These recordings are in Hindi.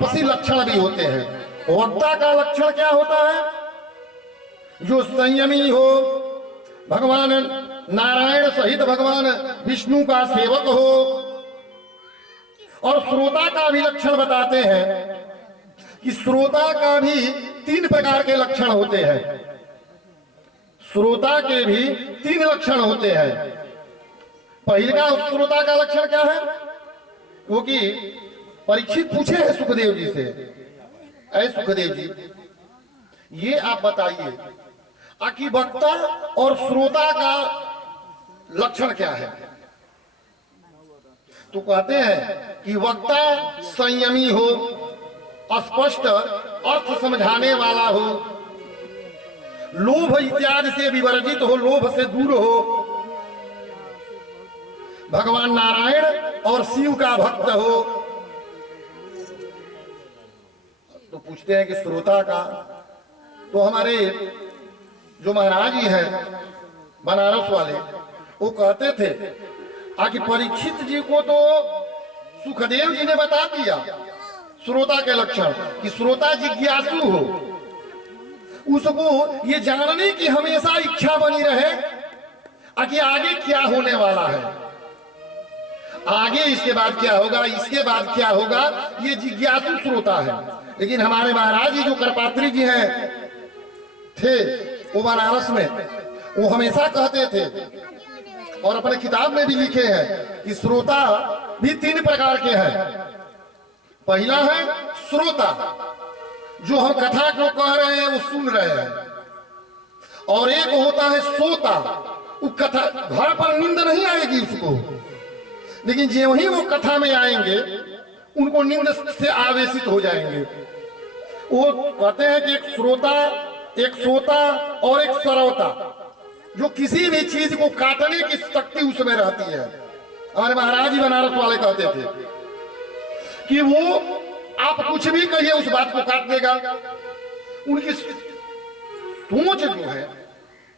आपसी लक्षण भी होते हैं। वक्ता का लक्षण क्या होता है? जो संयमी हो, भगवान नारायण सहित भगवान विष्णु का सेवक हो। और श्रोता का भी लक्षण बताते हैं कि श्रोता का भी 3 प्रकार के लक्षण होते हैं। श्रोता के भी 3 लक्षण होते हैं। पहला श्रोता का लक्षण क्या है? क्योंकि परीक्षित पूछे हैं सुखदेव जी से, ऐ सुखदेव जी ये आप बताइए कि वक्ता और श्रोता का लक्षण क्या है? तो कहते हैं कि वक्ता संयमी हो, स्पष्ट अर्थ समझाने वाला हो, लोभ इत्यादि से विवर्जित हो, लोभ से दूर हो, भगवान नारायण और शिव का भक्त हो। तो पूछते हैं कि श्रोता का, तो हमारे जो महाराज जी हैं बनारस वाले, वो कहते थे कि परीक्षित जी को तो सुखदेव जी ने बता दिया श्रोता के लक्षण कि श्रोता जिज्ञासु हो, उसको ये जानने की हमेशा इच्छा बनी रहे कि आगे क्या होने वाला है, आगे इसके बाद क्या होगा, इसके बाद क्या होगा, ये जिज्ञासु श्रोता है। लेकिन हमारे महाराज जी जो करपात्री जी हैं थे वो बनारस में, वो हमेशा कहते थे और अपने किताब में भी लिखे हैं कि श्रोता भी 3 प्रकार के हैं। पहला है श्रोता, जो हम कथा को कह रहे हैं वो सुन रहे हैं। और एक होता है श्रोता, वो कथा घर पर नींद नहीं आएगी उसको, लेकिन जो ही वो कथा में आएंगे उनको नींद से आवेशित हो जाएंगे। वो कहते हैं कि एक श्रोता, एक श्रोता और एक सरवता, जो किसी भी चीज को काटने की शक्ति उसमें रहती है। हमारे महाराज जी बनारस वाले कहते थे कि वो आप कुछ भी कहिए उस बात को काट देगा। उनकी सोच जो है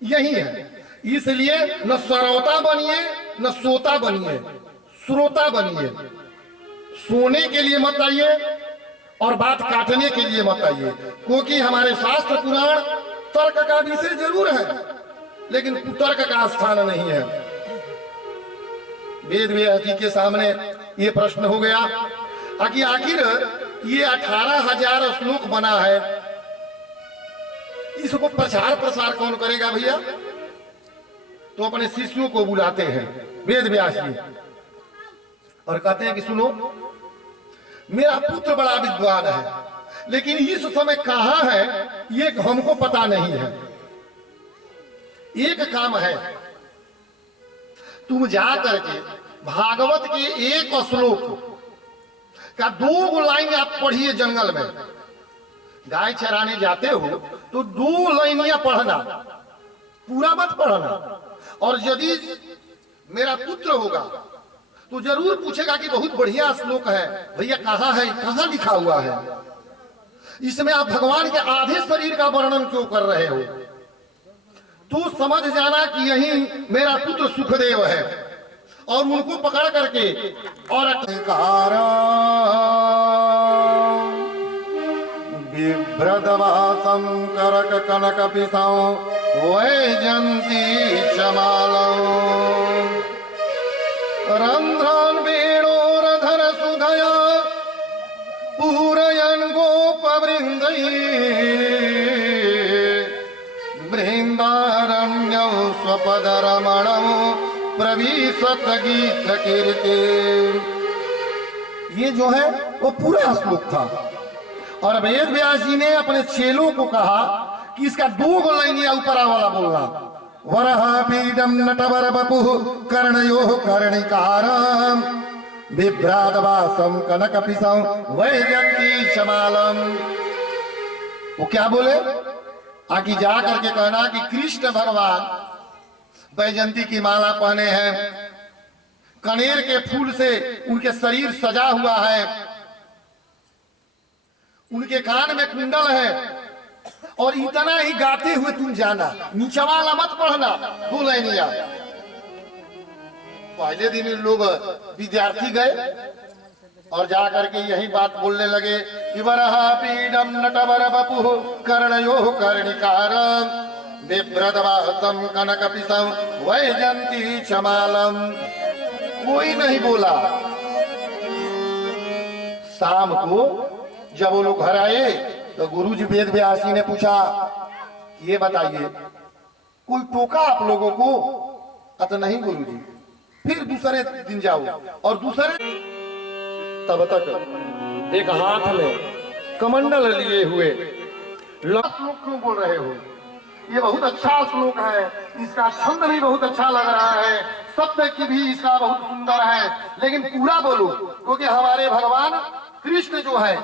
यही है। इसलिए न सरवता बनिए न श्रोता बनिए, श्रोता बनिए। सोने के लिए मत आइए और बात काटने के लिए मत आइए, क्योंकि हमारे शास्त्र पुराण तर्क का विषय जरूर है, लेकिन कुतर्क का स्थान नहीं है। वेद व्यास जी के सामने ये प्रश्न हो गया कि आखिर ये 18,000 श्लोक बना है, इसको प्रचार प्रसार कौन करेगा भैया? तो अपने शिष्यों को बुलाते हैं वेद व्यास जी और कहते हैं कि सुनो, मेरा पुत्र बड़ा विद्वान है, लेकिन इस समय कहां है ये हमको पता नहीं है। एक काम है, तुम जा करके भागवत के एक श्लोक का 2 लाइन आप पढ़िए। जंगल में गाय चराने जाते हो तो 2 लाइनियां पढ़ना, पूरा मत पढ़ना। और यदि मेरा पुत्र होगा तो जरूर पूछेगा कि बहुत बढ़िया श्लोक है भैया, कहाँ है, कहाँ लिखा हुआ है, इसमें आप भगवान के आधे शरीर का वर्णन क्यों कर रहे हो? तो समझ जाना कि यही मेरा पुत्र सुखदेव है। और उनको पकड़ करके और बिभ्रदवासं करक कनक पिसां वैजयन्ती चमालौ रंध्रान वेणोरधर सुधया पूरयन् गोपवृन्दै बृन्दारण्यौ स्वपदरमणौ प्रविशत गीत कीर्ति। ये जो है वो पूरा श्लोक था। और वेद व्यास जी ने अपने चेलों को कहा कि इसका 2 लाइनियां ऊपर वाला बोलना। वरह पीडम नटवर बपुः कर्णयोः कर्णिकारं बिभ्रादवासं कनकपिसं वैजयन्ती चमालम। वो क्या बोले? आगे जा करके कहना कि कृष्ण भगवान वैजयंती की माला पहने हैं, कनेर के फूल से उनके शरीर सजा हुआ है, उनके कान में कुंडल है, और इतना ही गाते हुए तुम जाना, नीचा वाला मत पढ़ना 2 लाइनिया। पहले दिन लोग विद्यार्थी गए और जाकर के यही बात बोलने लगे इवरः पीडं नटवर वपुः कर्णयोः कर्णिकारं बिभ्रदवातं कनकपिशं वैजयन्ती चमालम। कोई नहीं बोला। शाम को जब वो लोग घर आए तो गुरुजी वेद व्यास जी ने पूछा, ये बताइए कोई टोका आप लोगों को? तो नहीं गुरुजी। फिर दूसरे दिन जाओ और दूसरे तब तक एक हाथ में कमंडल लिए हुए श्लोक क्यों बोल रहे हो? ये बहुत अच्छा श्लोक है, इसका छंद भी बहुत अच्छा लग रहा है, शब्द की भी इसका बहुत सुंदर है, लेकिन पूरा बोलो क्योंकि हमारे भगवान कृष्ण जो है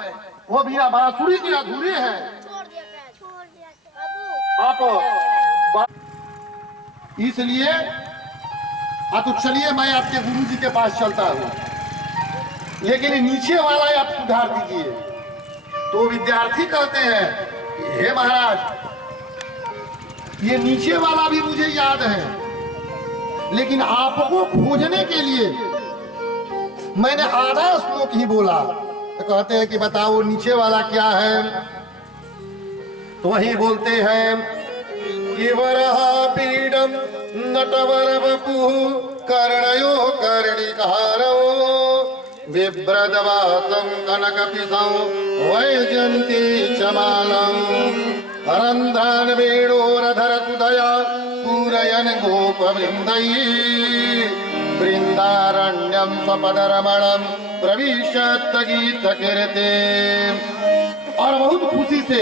वो बिना बांसुरी के अधूरे हैं। आप इसलिए तो चलिए मैं आपके गुरु जी के पास चलता हूँ, लेकिन नीचे वाला आप सुधार दीजिए। तो विद्यार्थी कहते हैं, हे महाराज ये नीचे वाला भी मुझे याद है, लेकिन आपको खोजने के लिए मैंने आधा श्लोक ही बोला। तो कहते हैं कि बताओ नीचे वाला क्या है? तो वही बोलते हैं, इवरः पीडं नटवर वपुः कर्णयोः कर्णिकारौ बिभ्रदवातं कनकपिशं वैजयन्ती चमालम् अरन्ध्रान् वेणोरधरसुधया पूरयन् गोपवृन्दैः वृन्दारण्यं स्वपदरमणं प्रविशत् गीतकीर्ते। और बहुत खुशी से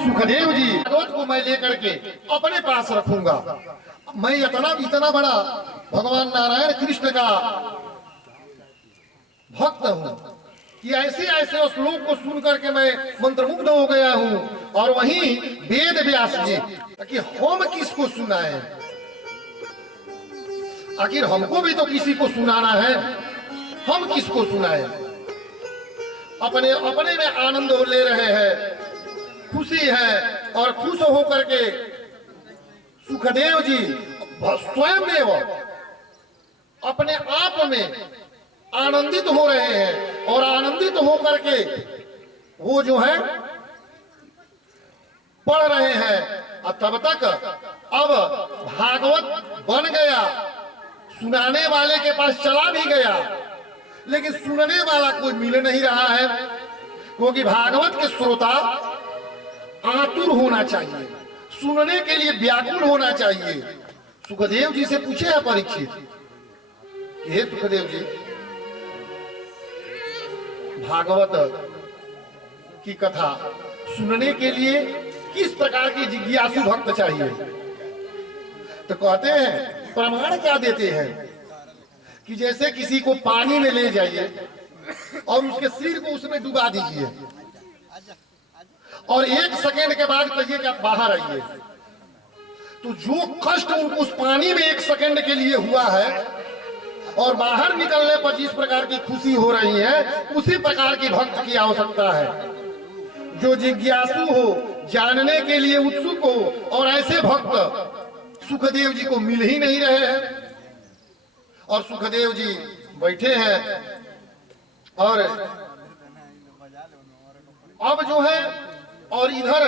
सुखदेव जी को मैं लेकर के अपने पास रखूंगा। मैं इतना बड़ा भगवान नारायण कृष्ण का भक्त हूँ कि ऐसे ऐसे श्लोक को सुन करके मैं मंत्रमुग्ध हो गया हूँ। और वहीं वेद व्यास जी कि हम किसको सुनाए, आखिर हमको भी तो किसी को सुनाना है, हम किसको सुनाए? अपने अपने में आनंद ले रहे हैं, खुशी है, और खुश होकर के सुखदेव जी स्वयं अपने आप में आनंदित हो रहे हैं। और आनंदित होकर के वो जो है पढ़ रहे हैं। और तब तक अब भागवत बन गया, सुनाने वाले के पास चला भी गया, लेकिन सुनने वाला कोई मिल नहीं रहा है, क्योंकि भागवत के श्रोता आतुर होना चाहिए, सुनने के लिए व्याकुल होना चाहिए। सुखदेव जी से पूछे है परीक्षित कि हे सुखदेव जी, भागवत की कथा सुनने के लिए किस प्रकार की जिज्ञासु भक्त चाहिए? तो कहते हैं, प्रमाण क्या देते हैं कि जैसे किसी को पानी में ले जाइए और उसके सिर को उसमें डुबा दीजिए और 1 सेकेंड के बाद कहिए कि आप बाहर आइए, तो जो कष्ट उनको उस पानी में 1 सेकेंड के लिए हुआ है और बाहर निकलने पर जिस प्रकार की खुशी हो रही है, उसी प्रकार की भक्त की आवश्यकता है, जो जिज्ञासु हो, जानने के लिए उत्सुक हो। और ऐसे भक्त सुखदेव जी को मिल ही नहीं रहे हैं। और सुखदेव जी बैठे हैं और अब जो है, और इधर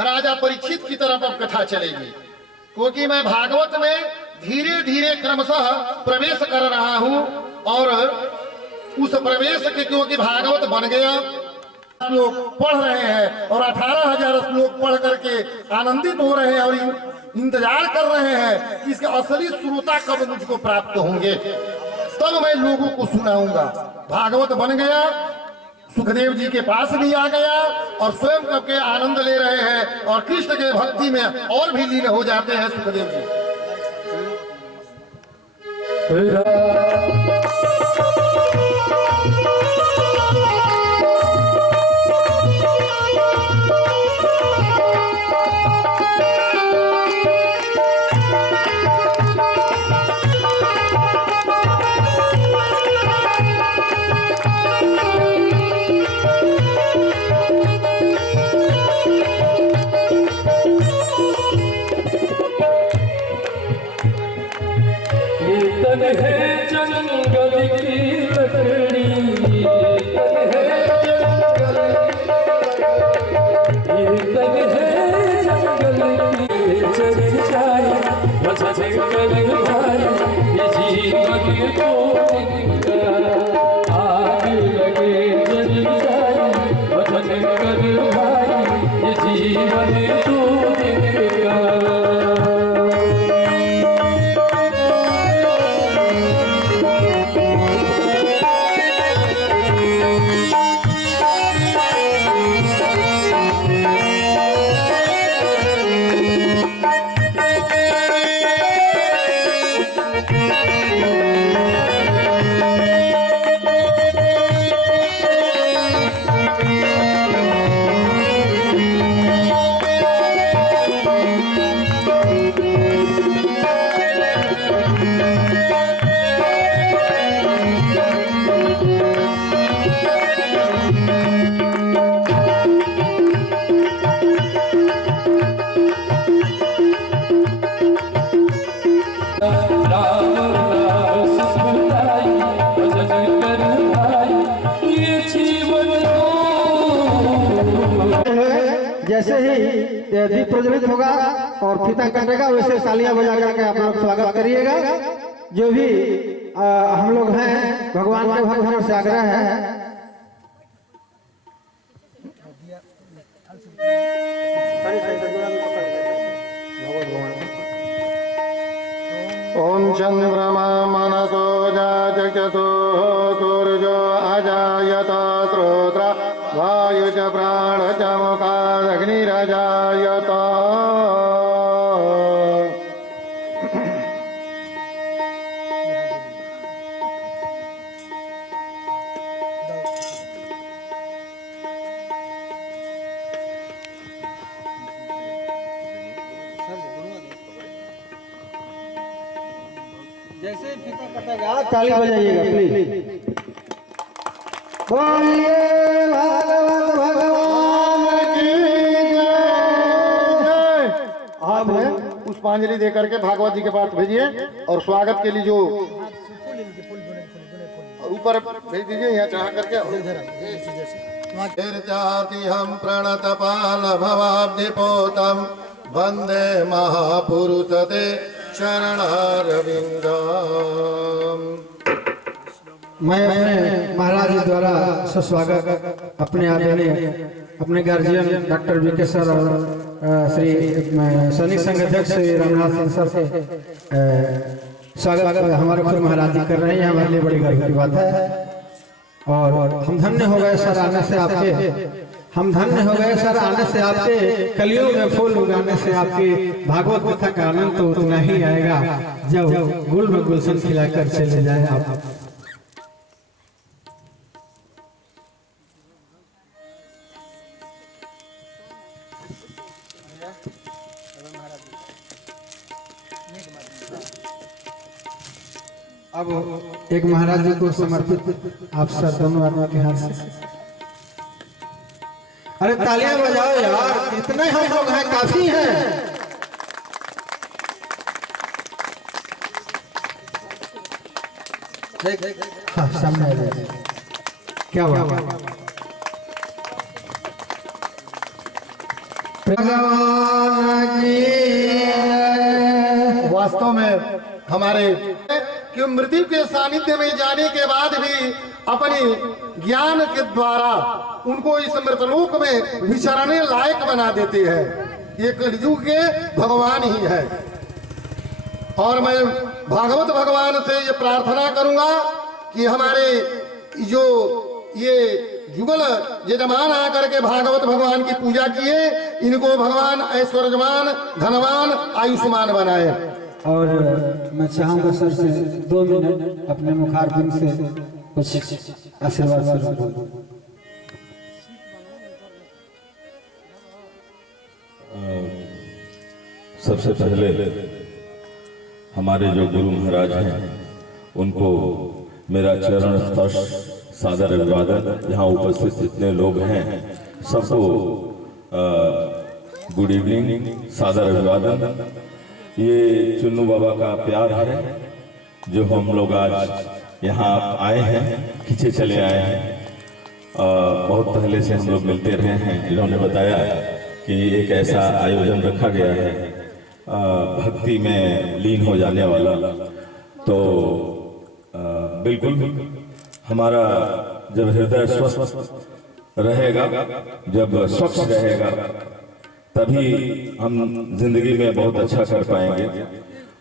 राजा परीक्षित की तरफ अब कथा चलेगी, क्योंकि मैं भागवत में धीरे धीरे क्रमशः प्रवेश कर रहा हूं। और उस प्रवेश के, क्योंकि भागवत बन गया, श्लोक पढ़ रहे हैं और 18,000 श्लोक पढ़ करके आनंदित हो रहे हैं और इंतजार कर रहे हैं कि इसके असली श्रोता कब मुझको प्राप्त होंगे, तब मैं लोगों को सुनाऊंगा। भागवत बन गया, सुखदेव जी के पास भी आ गया और स्वयं कब के आनंद ले रहे हैं और कृष्ण के भक्ति में और भी लीन हो जाते हैं सुखदेव जी। है जंगल की लकड़ी जैसे ही दीप प्रज्वलित होगा और फीता कटेगा वैसे तालियां बजा करके आप लोग स्वागत करिएगा। जो भी हम लोग हैं भगवान के भक्त से आग्रह है ओम चंद्रमा मनसो जातचतो सूर्यो अजायत श्रोत्र वायु च प्राण च मुखादग्निरजायत। जैसे फीता कटेगा ताली बजाइएगा प्लीज। बोलिए भागवत भगवान की जय। आप पुष्पांजलि देकर के भागवत जी के पास भेजिए और स्वागत के लिए जो ऊपर भेज दीजिए यहाँ चढ़ा करके। हम प्रणतपाल भवाब्धिपोतम वंदे महापुरुष ते शरणारविंदम। मैं अपने महाराज जी द्वारा सुस्वागत अपने आदरणीय अपने गार्जियन डॉक्टर वीके सर और श्री सैनिक संघ अध्यक्ष श्री रामनाथ सिंह सर से स्वागत हमारे खुद महाराज जी कर रहे हैं। हमारे लिए बड़ी गर्व की बात है और हम धन्य हो गए सर आने से आपके। हम धन्य हो गए सर आने से आपके। कलियों में फूल उगाने से आपकी भागवत कथा का आनंद तो उतना ही आएगा जब गुल में गुलशन खिलाकर चले जाए आप। अब एक महाराज जी को समर्पित आप सर दोनों आदमी के हाथ से। अरे तालियां बजाओ यार, इतने हम लोग हैं काफी हैं। हाँ सामने आ जाए। क्या हुआ? भगवान की वास्तव में हमारे कि मृत्यु के सानिध्य में जाने के बाद भी अपने ज्ञान के द्वारा उनको इस मृतलोक में विचरने लायक बना देते हैं। ये कलयुग के भगवान ही है। और मैं भागवत भगवान से ये प्रार्थना करूंगा कि हमारे जो ये युगल यजमान आकर के भागवत भगवान की पूजा किए, इनको भगवान ऐश्वर्यवान धनवान आयुष्मान बनाए। और मैं चाहूंगा सर से 2 मिनट अपने मुखारबिंद से कुछ आशीर्वाद सर बोल। सबसे पहले हमारे जो गुरु महाराज हैं उनको मेरा चरण स्पर्श सादर अभिवादन। यहाँ उपस्थित जितने लोग हैं सबको गुड इवनिंग, सादर अभिवादन। ये चुन्नू बाबा का प्यार है जो हम लोग आज यहाँ आए हैं, खींचे चले आए हैं। बहुत पहले से हम लोग मिलते रहे हैं। इन्होंने बताया कि एक ऐसा आयोजन रखा गया है भक्ति में लीन हो जाने वाला, तो बिल्कुल हमारा जब हृदय स्वस्थ रहेगा, जब स्वच्छ रहेगा, तभी हम जिंदगी में बहुत अच्छा कर पाएंगे।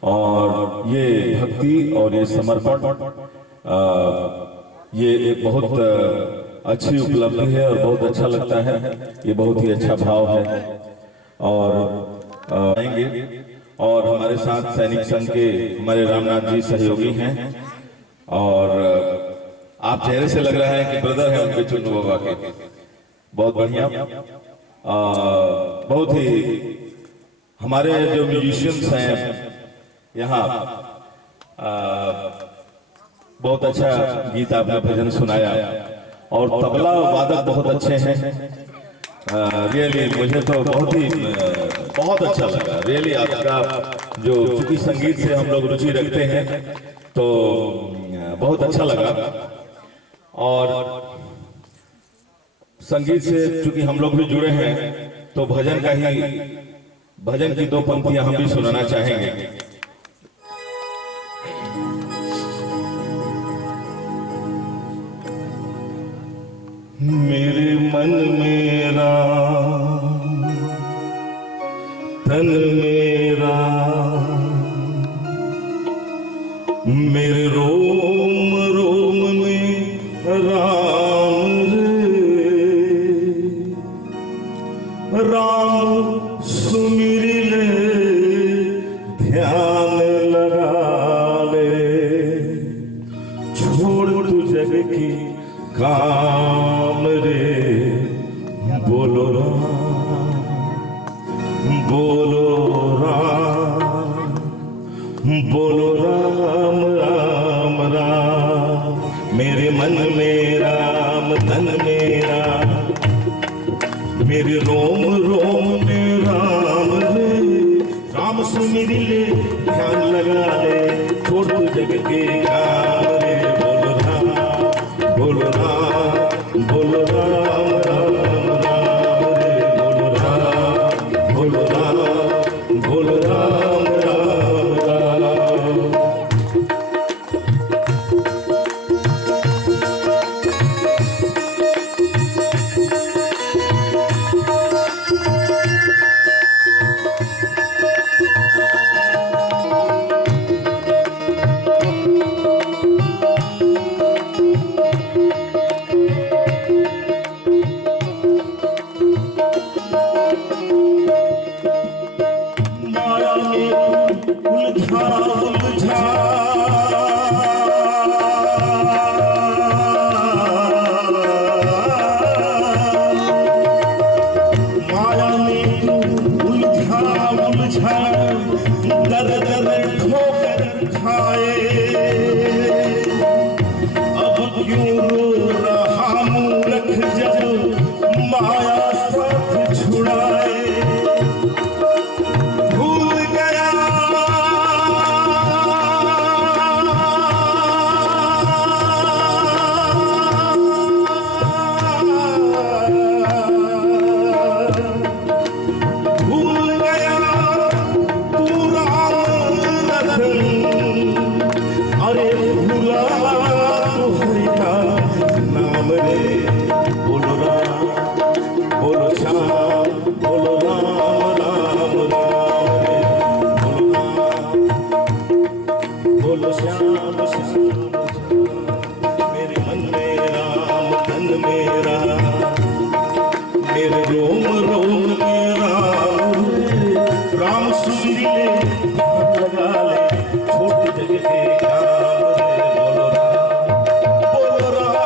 और ये भक्ति और ये समर्पण ये एक बहुत अच्छी उपलब्धि है और बहुत अच्छा लगता है। ये बहुत ही अच्छा भाव है। और आएंगे और हमारे साथ सैनिक संघ के हमारे रामनाथ जी सहयोगी हैं। और आप चेहरे से लग रहा है कि ब्रदर है उनके चुन्नू बाबा के। बहुत बढ़िया। बहुत ही हमारे जो म्यूजिशियंस हैं यहाँ बहुत अच्छा गीत आपने भजन सुनाया और तबला वादक बहुत अच्छे हैं। रियली मुझे तो बहुत अच्छा लगा। रियली आपका जो चूंकि संगीत से हम लोग रुचि रखते हैं तो बहुत अच्छा लगा। और संगीत से चूंकि हम लोग भी जुड़े हैं तो भजन की दो पंक्तियां हम भी सुनाना चाहेंगे। मेरे मन मेरा तन मेरा मेरे रोम रोम में राम रे, राम सुमिर ले ध्यान लगा ले, छोड़ तू जग की काम रे, बोलो राम बोलो राम बोलो राम राम राम। मेरे मन में राम तन मेरा, मेरे रोम रोम में राम रे, राम सुमिर ले ध्यान लगा ले, छोड़ तू जग के काम रे, बोलो राम बोलो राम बोलो राम राम राम रे, बोलो राम बोलो राम बोलो राम राम राम। माया में उलझा उलझा माया में उलझा उलझा दर दर ठोकर खाए, अब क्यों रो रहा मूर्ख जब माया साथ छुड़ाए। भूल गया भूल गया तू राम रतन, अरे भूला तो हरि का नाम रे, बोलो राम बोलो श्याम बोलो राम राम राम रे, बोलो श्याम श्याम श्याम। मेरे मन में राम तन मेरा, मेरे रोम रोम में राम रे, राम सुमिर ले ध्यान लगा ले, छोड़ जग के काम रे, बोलो राम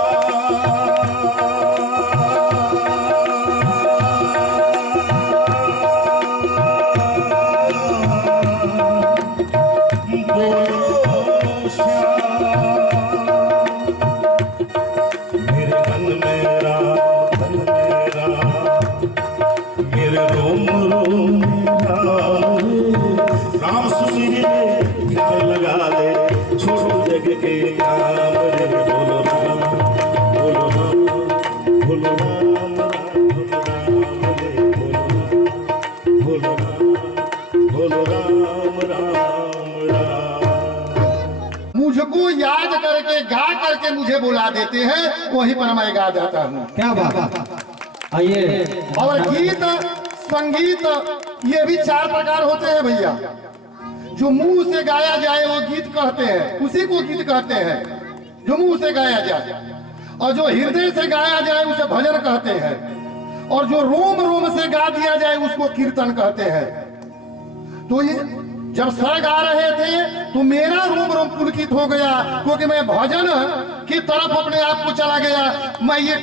बोलो श्याम। मेरे मन में राम तन मेरा, मेरे रोम रोम में राम रे, राम सुमिर ले ध्यान लगा ले, छोड़ जग के काम रे, बोलो राम बोलो राम बोलो राम राम रे, बोलो राम बोलो राम राम राम। मुझको याद करके गा करके मुझे बुला देते हैं, वहीं पर मैं गा जाता हूँ। क्या बात। आइए और गीत संगीत ये भी चार प्रकार होते हैं भैया। जो मुंह से गाया जाए वो गीत कहते हैं, उसी को गीत कहते हैं जो मुंह से गाया जाए, और जो हृदय से गाया जाए उसे भजन कहते हैं, और जो रोम रोम से गा दिया जाए उसको कीर्तन कहते हैं। तो ये जब सर गा रहे थे तो मेरा रोम रोम पुलकित हो गया, क्योंकि मैं भजन की तरफ अपने आप को चला गया। मैं ये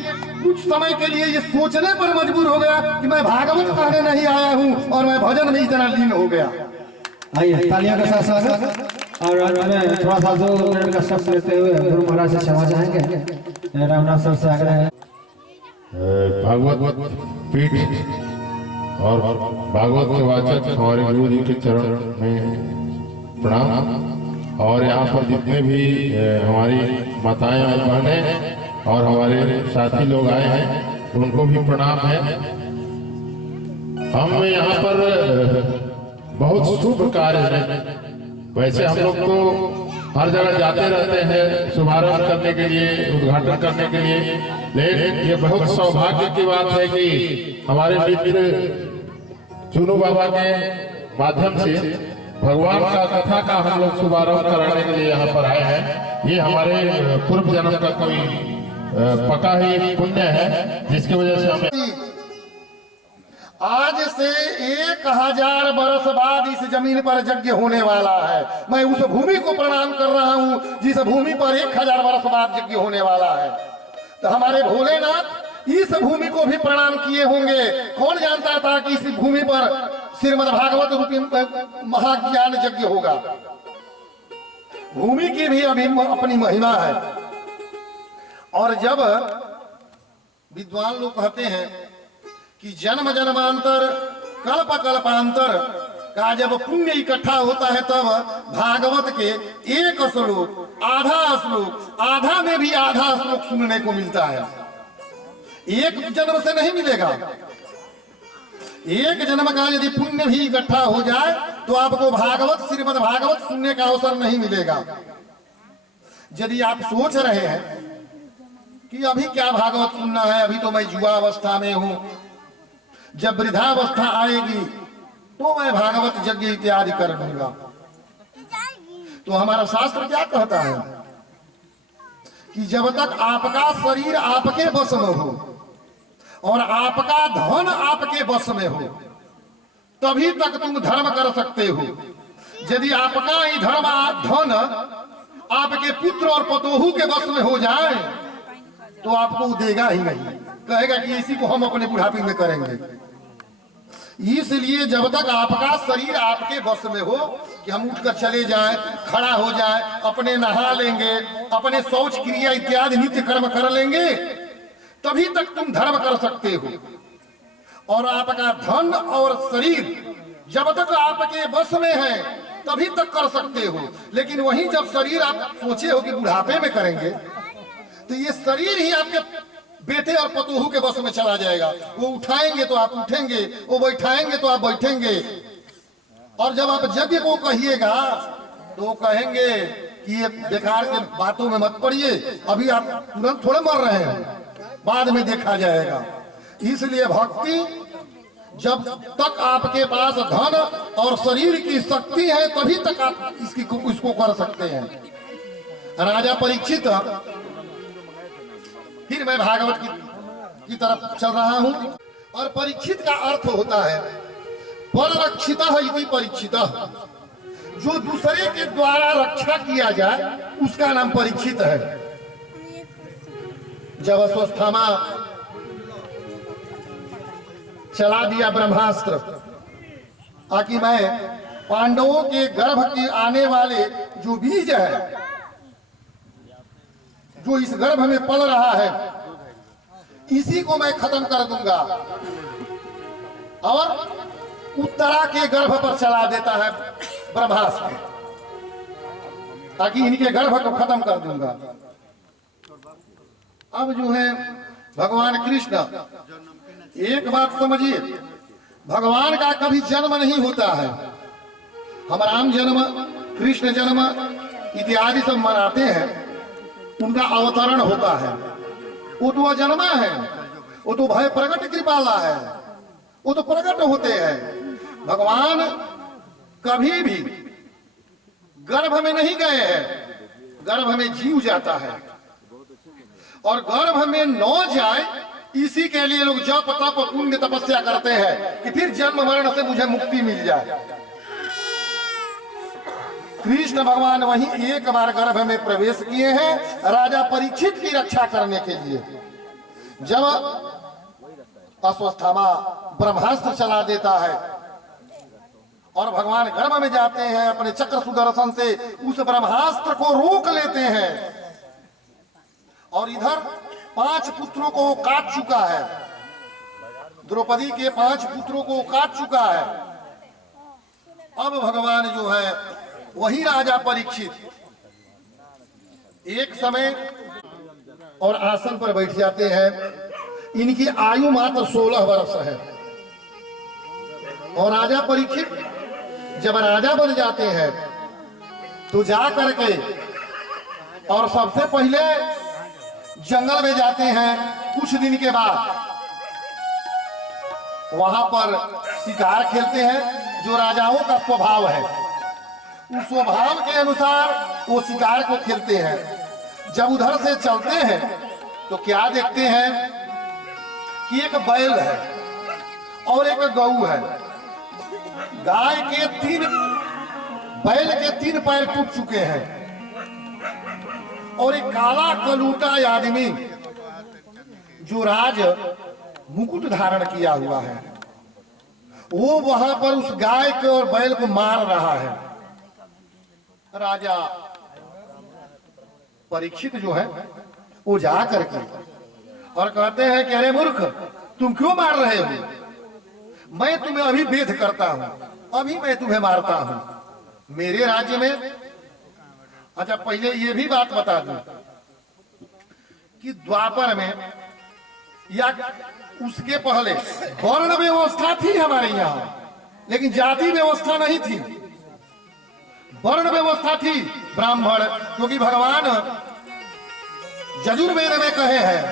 कुछ समय के लिए ये सोचने पर मजबूर हो गया कि मैं भागवत कहने नहीं आया हूँ, और मैं भजन में इतना लीन हो गया। आइए तालियों के साथ स्वागत। और आज में थोड़ा सा 2 मिनट का शब्द लेते हुए गुरु महाराज से क्षमा चाहेंगे। रामनाथ सर से आग्रह है। भागवत पीठ और भागवत के वाचक हमारे गुरु जी के चरण में प्रणाम। और यहाँ पर जितने भी हमारी माताएं और बहनें और हमारे साथी लोग आए हैं उनको भी प्रणाम है। हम यहाँ पर बहुत शुभ कार्य है। वैसे हम लोग तो हर जगह जाते रहते हैं शुभारंभ करने के लिए, उद्घाटन करने के लिए, लेकिन ये बहुत सौभाग्य की बात है कि हमारे मित्र चुनू बाबा के माध्यम से भगवान का कथा का हम लोग शुभारंभ कराने के लिए यहाँ पर आए हैं। ये हमारे पूर्व जन्म का कोई पक्का ही पुण्य है, जिसकी वजह से हमें आज से 1000 वर्ष बाद इस जमीन पर यज्ञ होने वाला है। मैं उस भूमि को प्रणाम कर रहा हूं जिस भूमि पर 1000 वर्ष बाद यज्ञ होने वाला है। तो हमारे भोलेनाथ इस भूमि को भी प्रणाम किए होंगे। कौन जानता था कि इस भूमि पर श्रीमद् भागवत रूपी महाज्ञान यज्ञ होगा। भूमि की भी अभी अपनी महिमा है। और जब विद्वान लोग कहते हैं कि जन्म जन्मांतर कल्प कल्पांतर का जब पुण्य इकट्ठा होता है, तब भागवत के एक श्लोक, आधा में भी आधा श्लोक सुनने को मिलता है। एक जन्म से नहीं मिलेगा। एक जन्म का यदि पुण्य भी इकट्ठा हो जाए तो आपको भागवत, श्रीमद् भागवत सुनने का अवसर नहीं मिलेगा। यदि आप सोच रहे हैं कि अभी क्या भागवत सुनना है, अभी तो मैं युवा अवस्था में हूं, जब वृद्धावस्था आएगी तो मैं भागवत यज्ञ इत्यादि कर दूंगा, तो हमारा शास्त्र क्या कहता है कि जब तक आपका शरीर आपके वश में हो और आपका धन आपके वश में हो, तभी तक तुम धर्म कर सकते हो। यदि आपका ही धन आपके पुत्र और पतोहू के वश में हो जाए तो आपको देगा ही नहीं, कहेगा कि इसी को हम अपने बुढ़ापे में करेंगे। इसलिए जब तक आपका शरीर आपके वश में हो कि हम उठकर चले जाएं, खड़ा हो जाएं, अपने नहा लेंगे, अपने शौच क्रिया इत्यादि नित्य कर्म कर लेंगे, तभी तक तुम धर्म कर सकते हो। और आपका धन और शरीर जब तक आपके वश में है तभी तक कर सकते हो। लेकिन वहीं जब शरीर आप सोचे हो कि बुढ़ापे में करेंगे, तो ये शरीर ही आपके बेटे और पतोहू के बस में चला जाएगा। वो उठाएंगे तो आप उठेंगे, वो बैठाएंगे तो आप बैठेंगे। और जब आप यज्ञ को कहिएगा तो कहेंगे कि ये बेकार के बातों में मत पड़िए, अभी आप तुरंत थोड़े मर रहे हैं, बाद में देखा जाएगा। इसलिए भक्ति, जब तक आपके पास धन और शरीर की शक्ति है तभी तक आप इसको कर सकते हैं। राजा परीक्षित, फिर मैं भागवत की तरफ चल रहा हूं। और परीक्षित का अर्थ होता है पररक्षितः इति परीक्षितः, जो दूसरे के द्वारा रक्षा किया जाए उसका नाम परीक्षित है। जब अश्वत्थामा चला दिया ब्रह्मास्त्र ताकि मैं पांडवों के गर्भ के आने वाले जो बीज है, जो इस गर्भ में पल रहा है, इसी को मैं खत्म कर दूंगा, और उत्तरा के गर्भ पर चला देता है ब्रह्मास्त्र, ताकि इनके गर्भ को खत्म कर दूंगा। अब जो है भगवान कृष्ण, एक बात समझिए, भगवान का कभी जन्म नहीं होता है। हम राम जन्म, कृष्ण जन्म इत्यादि सब मनाते हैं, उनका अवतरण होता है। वो तो जन्मा है, वो तो भय प्रकट कृपाला है, वो तो प्रकट होते हैं। भगवान कभी भी गर्भ में नहीं गए हैं, गर्भ में जीव जाता है। और गर्भ में न जाए इसी के लिए लोग जप तप पुण्य तपस्या करते हैं कि फिर जन्म मरण से मुझे मुक्ति मिल जाए। कृष्ण भगवान वहीं एक बार गर्भ में प्रवेश किए हैं राजा परीक्षित की रक्षा करने के लिए। जब अश्वत्थामा ब्रह्मास्त्र चला देता है और भगवान गर्भ में जाते हैं, अपने चक्र सुदर्शन से उस ब्रह्मास्त्र को रोक लेते हैं। और इधर 5 पुत्रों को वो काट चुका है, द्रौपदी के 5 पुत्रों को काट चुका है। अब भगवान जो है वही राजा परीक्षित एक समय और आसन पर बैठ जाते हैं। इनकी आयु मात्र 16 वर्ष है। और राजा परीक्षित जब राजा बन जाते हैं तो जा करके और सबसे पहले जंगल में जाते हैं। कुछ दिन के बाद वहां पर शिकार खेलते हैं, जो राजाओं का स्वभाव है। उस स्वभाव के अनुसार वो शिकार को खेलते हैं। जब उधर से चलते हैं तो क्या देखते हैं कि एक बैल है और एक गऊ है। गाय के बैल के 3 पैर टूट चुके हैं और एक काला कलूटा आदमी जो राज मुकुट धारण किया हुआ है, वो वहां पर उस गाय के और बैल को मार रहा है। राजा परीक्षित जो है वो जा करके और कहते हैं कि अरे मूर्ख, तुम क्यों मार रहे हो? मैं तुम्हें अभी वेध करता हूं, अभी मैं तुम्हें मारता हूं मेरे राज्य में। अच्छा, पहले ये भी बात बता दूं कि द्वापर में या उसके पहले वर्ण व्यवस्था थी हमारे यहाँ, लेकिन जाति व्यवस्था नहीं थी। वर्ण व्यवस्था थी ब्राह्मण, क्योंकि भगवान यजुर्वेद में कहे हैं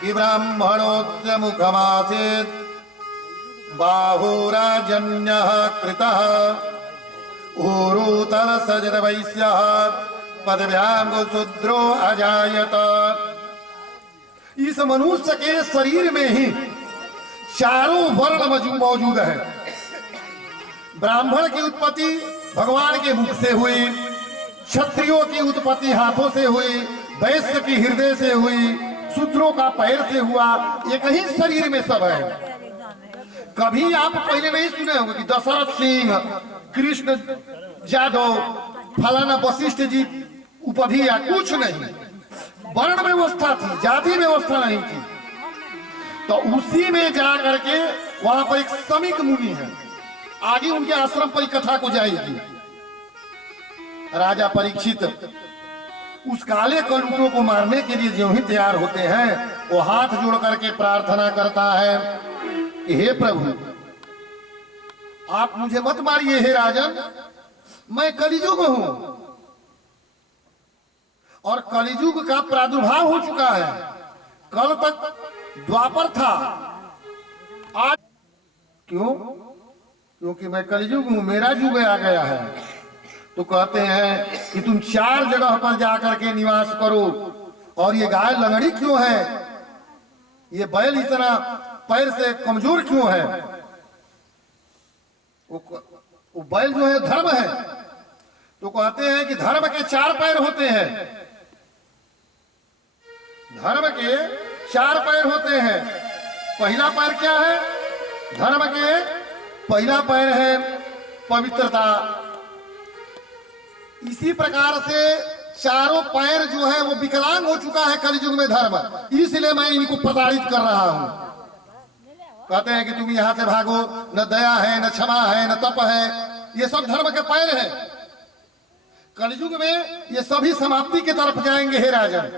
कि ब्राह्मणोच्च मुखमासीत् बाहुराजन्यः कृतः ऊरुतर सजद वैश्यः पदव्यां शूद्रो अजायत। इस मनुष्य के शरीर में ही चारों वर्ण मौजूद है। ब्राह्मण की उत्पत्ति भगवान के मुख से हुई, क्षत्रियों की उत्पत्ति हाथों से हुई, वैश्य की हृदय से हुई, शूद्रों का पैर से हुआ। एक ही शरीर में सब है। कभी आप पहले नहीं सुने होंगे कि दशरथ सिंह, कृष्ण यादव, फलाना वशिष्ठ जी उपाधि, या कुछ नहीं। वर्ण व्यवस्था थी, जाति व्यवस्था नहीं थी। तो उसी में जा करके वहां पर एक समीक मुनि है, आगे उनके आश्रम पर कथा को जाएगी। राजा परीक्षित उस काले कलूटों को मारने के लिए जो ही तैयार होते हैं, वो हाथ जोड़ करके प्रार्थना करता है कि हे प्रभु, आप मुझे मत मारिए। हे राजन, मैं कलियुग हूं और कलियुग का प्रादुर्भाव हो चुका है। कल तक द्वापर था, आज क्यों? क्योंकि मैं कलियुग हूं, मेरा युग आ गया है। तो कहते हैं कि तुम 4 जगह पर जाकर के निवास करो। और ये गाय लंगड़ी क्यों है? ये बैल इतना पैर से कमजोर क्यों है? वो बैल जो है धर्म है। तो कहते हैं कि धर्म के 4 पैर होते हैं। धर्म के 4 पैर होते हैं। पहला पैर क्या है? धर्म के पहला पैर है पवित्रता। इसी प्रकार से चारों पैर जो है वो विकलांग हो चुका है कलयुग में धर्म, इसलिए मैं इनको प्रताड़ित कर रहा हूं। कहते हैं कि तुम यहां से भागो, न दया है, न क्षमा है, न तप है। ये सब धर्म के पैर है। कलयुग में ये सभी समाप्ति की तरफ जाएंगे। हे राजन,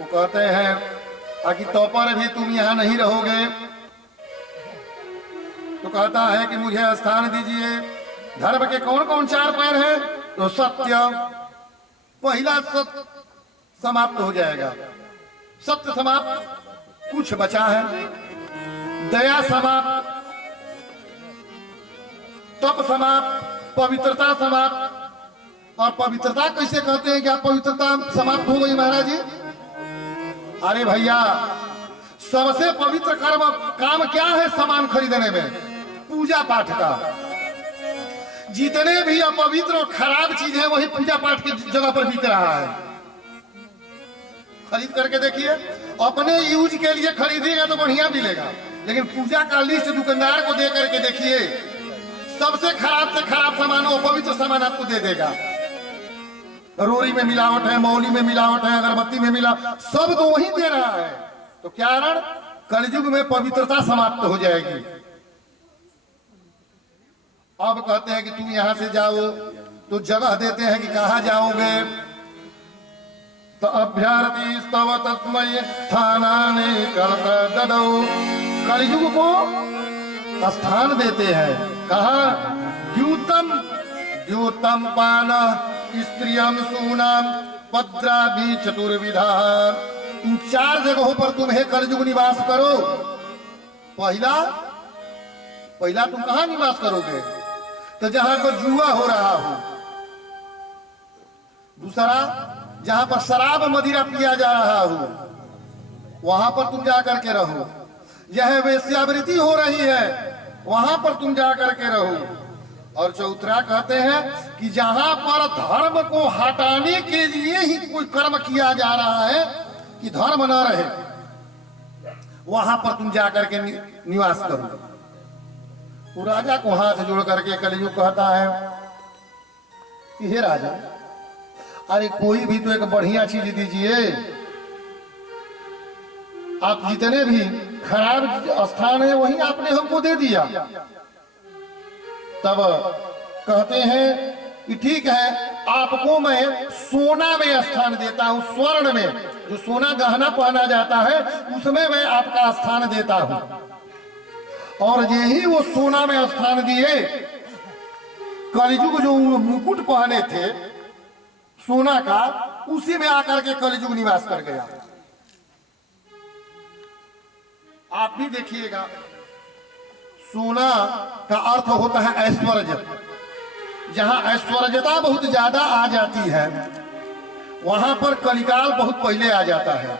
वो कहते हैं कि तो पर भी तुम यहां नहीं रहोगे। तो कहता है कि मुझे स्थान दीजिए। धर्म के कौन कौन 4 पैर हैं? तो सत्य, पहला सत्य समाप्त हो जाएगा। सत्य समाप्त, कुछ बचा है। दया समाप्त, तप समाप्त, पवित्रता समाप्त। और पवित्रता कैसे कहते हैं कि आप पवित्रता समाप्त हो गई महाराज जी? अरे भैया, सबसे पवित्र काम क्या है सामान खरीदने में? पूजा पाठ का। जितने भी अपवित्र और खराब चीज है वही पूजा पाठ की जगह पर बिक रहा है। खरीद करके देखिए, अपने यूज के लिए खरीदिएगा तो बढ़िया मिलेगा, लेकिन पूजा का लिस्ट दुकानदार को दे करके देखिए, सबसे खराब से खराब सामान, अपवित्र सामान आपको दे देगा। रोरी में मिलावट है, मौली में मिलावट है, अगरबत्ती में मिलावट, सब तो वही दे रहा है। तो क्या कारण? कलयुग में पवित्रता समाप्त हो जाएगी। अब कहते हैं कि तुम यहां से जाओ। तो जगह देते हैं कि कहां जाओगे? तो अभ्यर्थी स्तव तस्मै स्थानानि कल्प ददौ कलयुग को स्थान देते हैं। कहा द्यूतम द्यूतम पान स्त्रियम सूनम पद्रा भी चतुर्विधा। इन 4 जगहों पर तुम हे कलयुग निवास करो। पहला तुम कहां निवास करोगे? तो जहां पर जुआ हो रहा हो। दूसरा, जहां पर शराब मदिरा पिया जा रहा हो, वहां पर तुम जा करके रहो। यह वेश्यावृत्ति हो रही है, वहां पर तुम जा करके रहो। और चौथा कहते हैं कि जहां पर धर्म को हटाने के लिए ही कोई कर्म किया जा रहा है कि धर्म न रहे, वहां पर तुम जा करके निवास करो। वो राजा को हाथ जोड़ करके कलयुग कहता है कि हे राजा, अरे कोई भी तो एक बढ़िया चीज दीजिए। आप जितने भी खराब स्थान है वहीं आपने हमको दे दिया। तब कहते हैं कि ठीक है, आपको मैं सोना में स्थान देता हूं, स्वर्ण में, जो सोना गहना पहना जाता है उसमें मैं आपका स्थान देता हूं। और यही वो सोना में स्थान दिए। कलयुग जो मुकुट पहने थे सोना का, उसी में आकर के कलयुग निवास कर गया। आप भी देखिएगा, सोना का अर्थ होता है ऐश्वर्य। जहां ऐश्वर्यता बहुत ज्यादा आ जाती है वहां पर कलिकाल बहुत पहले आ जाता है।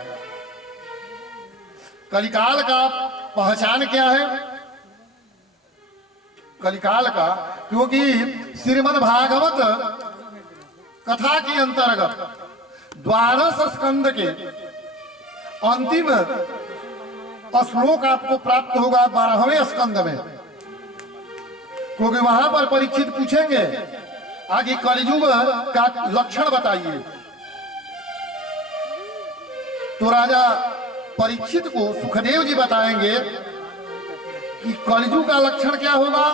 कलिकाल का पहचान क्या है? कलिकाल का, क्योंकि श्रीमद् भागवत कथा के अंतर्गत 12 स्कंद के अंतिम श्लोक आपको प्राप्त होगा 12वें स्कंद में। क्योंकि वहां पर परीक्षित पूछेंगे आगे कलियुग का लक्षण बताइए। तो राजा परीक्षित को सुखदेव जी बताएंगे कि कलियुग का लक्षण क्या होगा,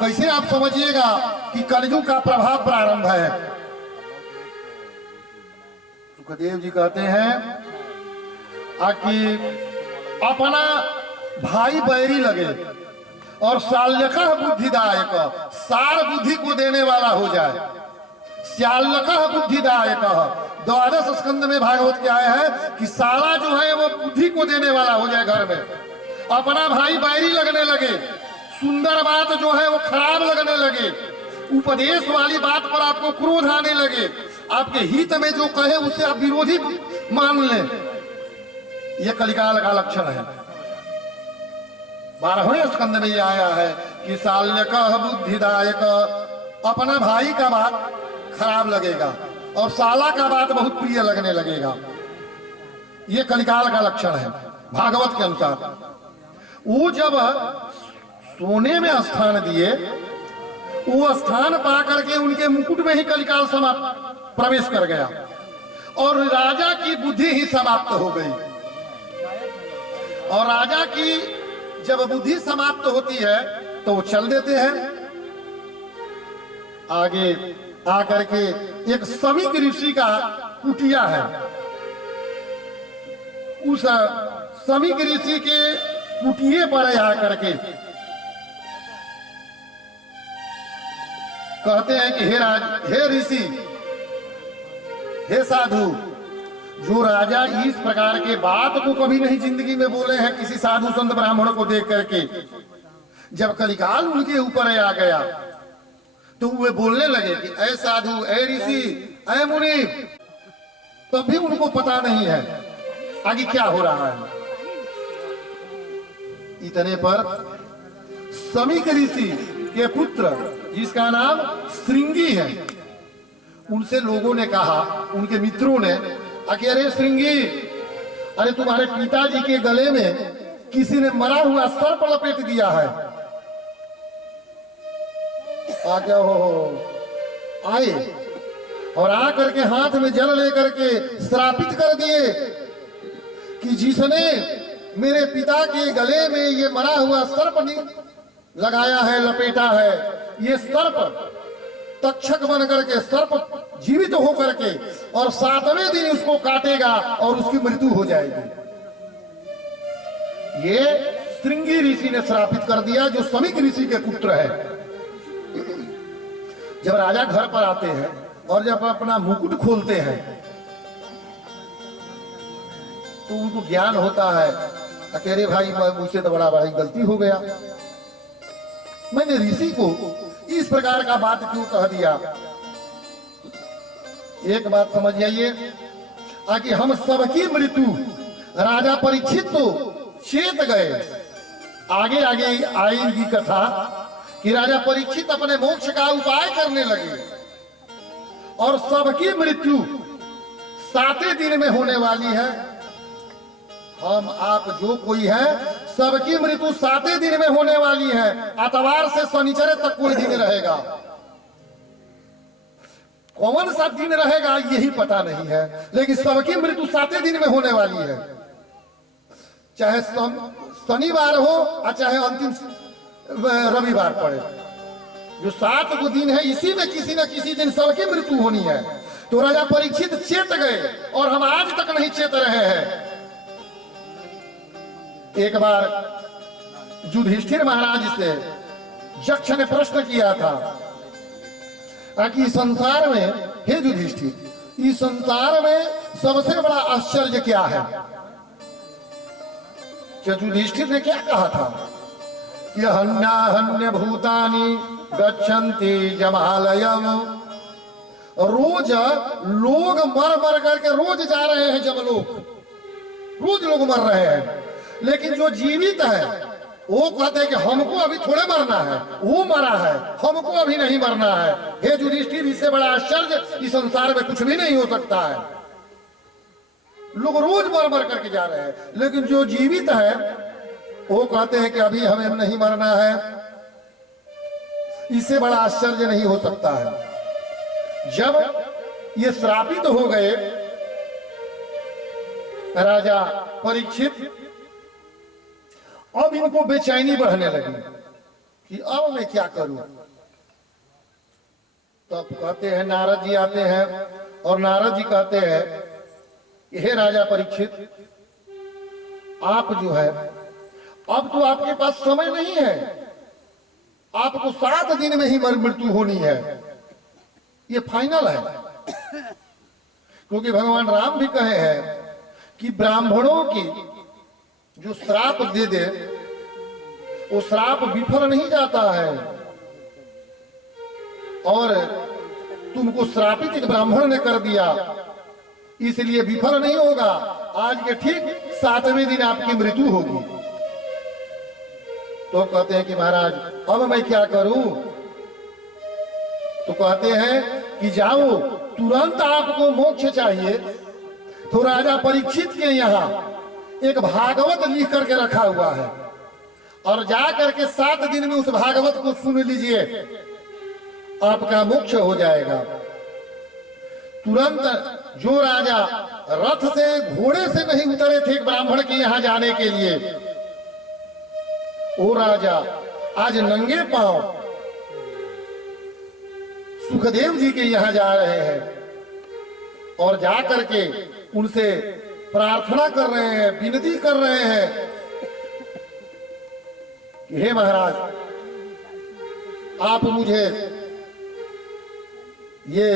कैसे आप समझिएगा कि कलियुग का प्रभाव प्रारंभ है। सुखदेव जी कहते हैं कि अपना भाई बैरी लगे और शाल्यकः बुद्धिदायक, सार बुद्धि को देने वाला हो जाए। शाल्यकः बुद्धिदायक 12 स्कंद में भागवत क्या है कि साला जो है वो बुद्धि को देने वाला हो जाए घर में। अपना भाई बैरी लगने लगे, सुंदर बात जो है वो खराब लगने लगे, उपदेश वाली बात पर आपको क्रोध आने लगे, आपके हित में जो कहे उसे आप विरोधी मान लें। यह कलिकाल का लक्षण है। 12वें स्कंद में यह आया है कि शाल्यकः बुद्धिदायक, अपना भाई का बात खराब लगेगा और साला का बात बहुत प्रिय लगने लगेगा। यह कलिकाल का लक्षण है भागवत के अनुसार। वो जब सोने में स्थान दिए, वो स्थान पा करके उनके मुकुट में ही कलिकाल समाप्त प्रवेश कर गया और राजा की बुद्धि ही समाप्त हो गई। और राजा की जब बुद्धि समाप्त होती है तो वो चल देते हैं आगे आकर के। एक समीक ऋषि का कुटिया है, उस समीक ऋषि के कुटिये पर आकर के कहते हैं कि हे ऋषि, हे साधु, जो राजा इस प्रकार के बात को कभी नहीं जिंदगी में बोले हैं किसी साधु संत ब्राह्मण को देख करके, जब कलिकाल उनके ऊपर आ गया तो वे बोलने लगे कि ऐ साधु, ऐ ऋषि, ऐ मुनि। तब भी उनको पता नहीं है आगे क्या हो रहा है। इतने पर समीक ऋषि के पुत्र जिसका नाम श्रृंगी है, उनसे लोगों ने कहा, उनके मित्रों ने, अरे श्रृंगी, अरे तुम्हारे पिताजी के गले में किसी ने मरा हुआ सर्प लपेट दिया है। क्या हो आए और आकर के हाथ में जल लेकर के श्रापित कर दिए कि जिसने मेरे पिता के गले में ये मरा हुआ सर्प लगाया है, लपेटा है, ये सर्प तक्षक बन करके, सर्प जीवित होकर के और 7वें दिन उसको काटेगा और उसकी मृत्यु हो जाएगी। ये श्रृंगी ऋषि ने श्रापित कर दिया, जो समीक ऋषि के पुत्र है। जब राजा घर पर आते हैं और जब अपना मुकुट खोलते हैं तो उनको ज्ञान होता है, अकेले भाई मुझसे तो बड़ा गलती हो गया, मैंने ऋषि को इस प्रकार का बात क्यों कह दिया। एक बात समझ जाइए कि हम सबकी मृत्यु राजा परीक्षित तो चेत गए, आगे आगे आएगी कथा कि राजा परीक्षित अपने मोक्ष का उपाय करने लगे और सबकी मृत्यु 7वें दिन में होने वाली है। हम आप जो कोई है सबकी मृत्यु 7वें दिन में होने वाली है। आतवार से शनिचर तक कोई दिन रहेगा, कौन सा दिन रहेगा यही पता नहीं है, लेकिन सबकी मृत्यु 7वें दिन में होने वाली है। चाहे शनिवार हो और चाहे अंतिम रविवार पड़े, जो 7 गो दिन है इसी में किसी न किसी दिन सबकी मृत्यु होनी है। तो राजा परीक्षित चेत गए और हम आज तक नहीं चेत रहे हैं। एक बार युधिष्ठिर महाराज से यक्ष ने प्रश्न किया था कि संसार में, हे युधिष्ठिर, इस संसार में सबसे बड़ा आश्चर्य क्या है। युधिष्ठिर ने क्या कहा था कि हन्य भूतानि गच्छन्ति जमालयम, रोज लोग मर मर करके रोज जा रहे हैं जमलोक, रोज लोग मर रहे हैं, लेकिन जो जीवित है वो कहते हैं कि हमको अभी थोड़े मरना है, वो मरा है, हमको अभी नहीं मरना है। हे युधिष्ठिर, इससे बड़ा आश्चर्य इस संसार में कुछ भी नहीं हो सकता है। लोग रोज मर मर करके जा रहे हैं, लेकिन जो जीवित है वो कहते हैं कि अभी हमें नहीं मरना है। इससे बड़ा आश्चर्य नहीं हो सकता है। जब ये श्रापित हो गए राजा परीक्षित, अब इनको बेचैनी बढ़ने लगी कि अब मैं क्या करूं। तो अब कहते हैं, नारद जी आते हैं और नारद जी कहते हैं कि हे राजा परीक्षित, आप जो है अब तो आपके पास समय नहीं है, आपको 7 दिन में ही मृत्यु होनी है, ये फाइनल है। क्योंकि भगवान राम भी कहे हैं कि ब्राह्मणों की जो श्राप दे दे वो श्राप विफल नहीं जाता है, और तुमको श्रापित एक ब्राह्मण ने कर दिया इसलिए विफल नहीं होगा। आज के ठीक 7वें दिन आपकी मृत्यु होगी। तो कहते हैं कि महाराज अब मैं क्या करूं। तो कहते हैं कि जाओ, तुरंत आपको मोक्ष चाहिए तो राजा परीक्षित के यहाँ एक भागवत लिख करके रखा हुआ है, और जा करके 7 दिन में उस भागवत को सुन लीजिए, आपका मोक्ष हो जाएगा। तुरंत जो राजा रथ से घोड़े से नहीं उतरे थे ब्राह्मण के यहाँ जाने के लिए, वो राजा आज नंगे पांव सुखदेव जी के यहाँ जा रहे हैं और जा करके उनसे प्रार्थना कर रहे हैं, विनती कर रहे हैं कि हे महाराज, आप मुझे ये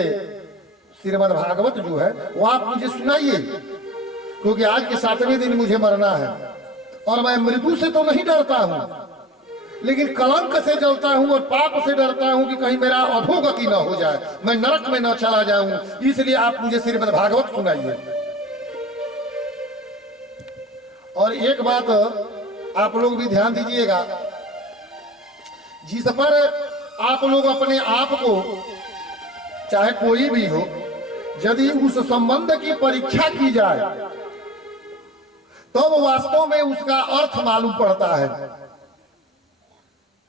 श्रीमद् भागवत जो है वो आप मुझे सुनाइए, क्योंकि आज के 7वें दिन मुझे मरना है और मैं मृत्यु से तो नहीं डरता हूं, लेकिन कलंक से जलता हूं और पाप से डरता हूं कि कहीं मेरा अधोगति न हो जाए, मैं नरक में न चला जाऊं, इसलिए आप मुझे श्रीमद् भागवत सुनाइए। और एक बात आप लोग भी ध्यान दीजिएगा, जिस पर आप लोग अपने आप को, चाहे कोई भी हो, यदि उस संबंध की परीक्षा की जाए तो वास्तव में उसका अर्थ मालूम पड़ता है।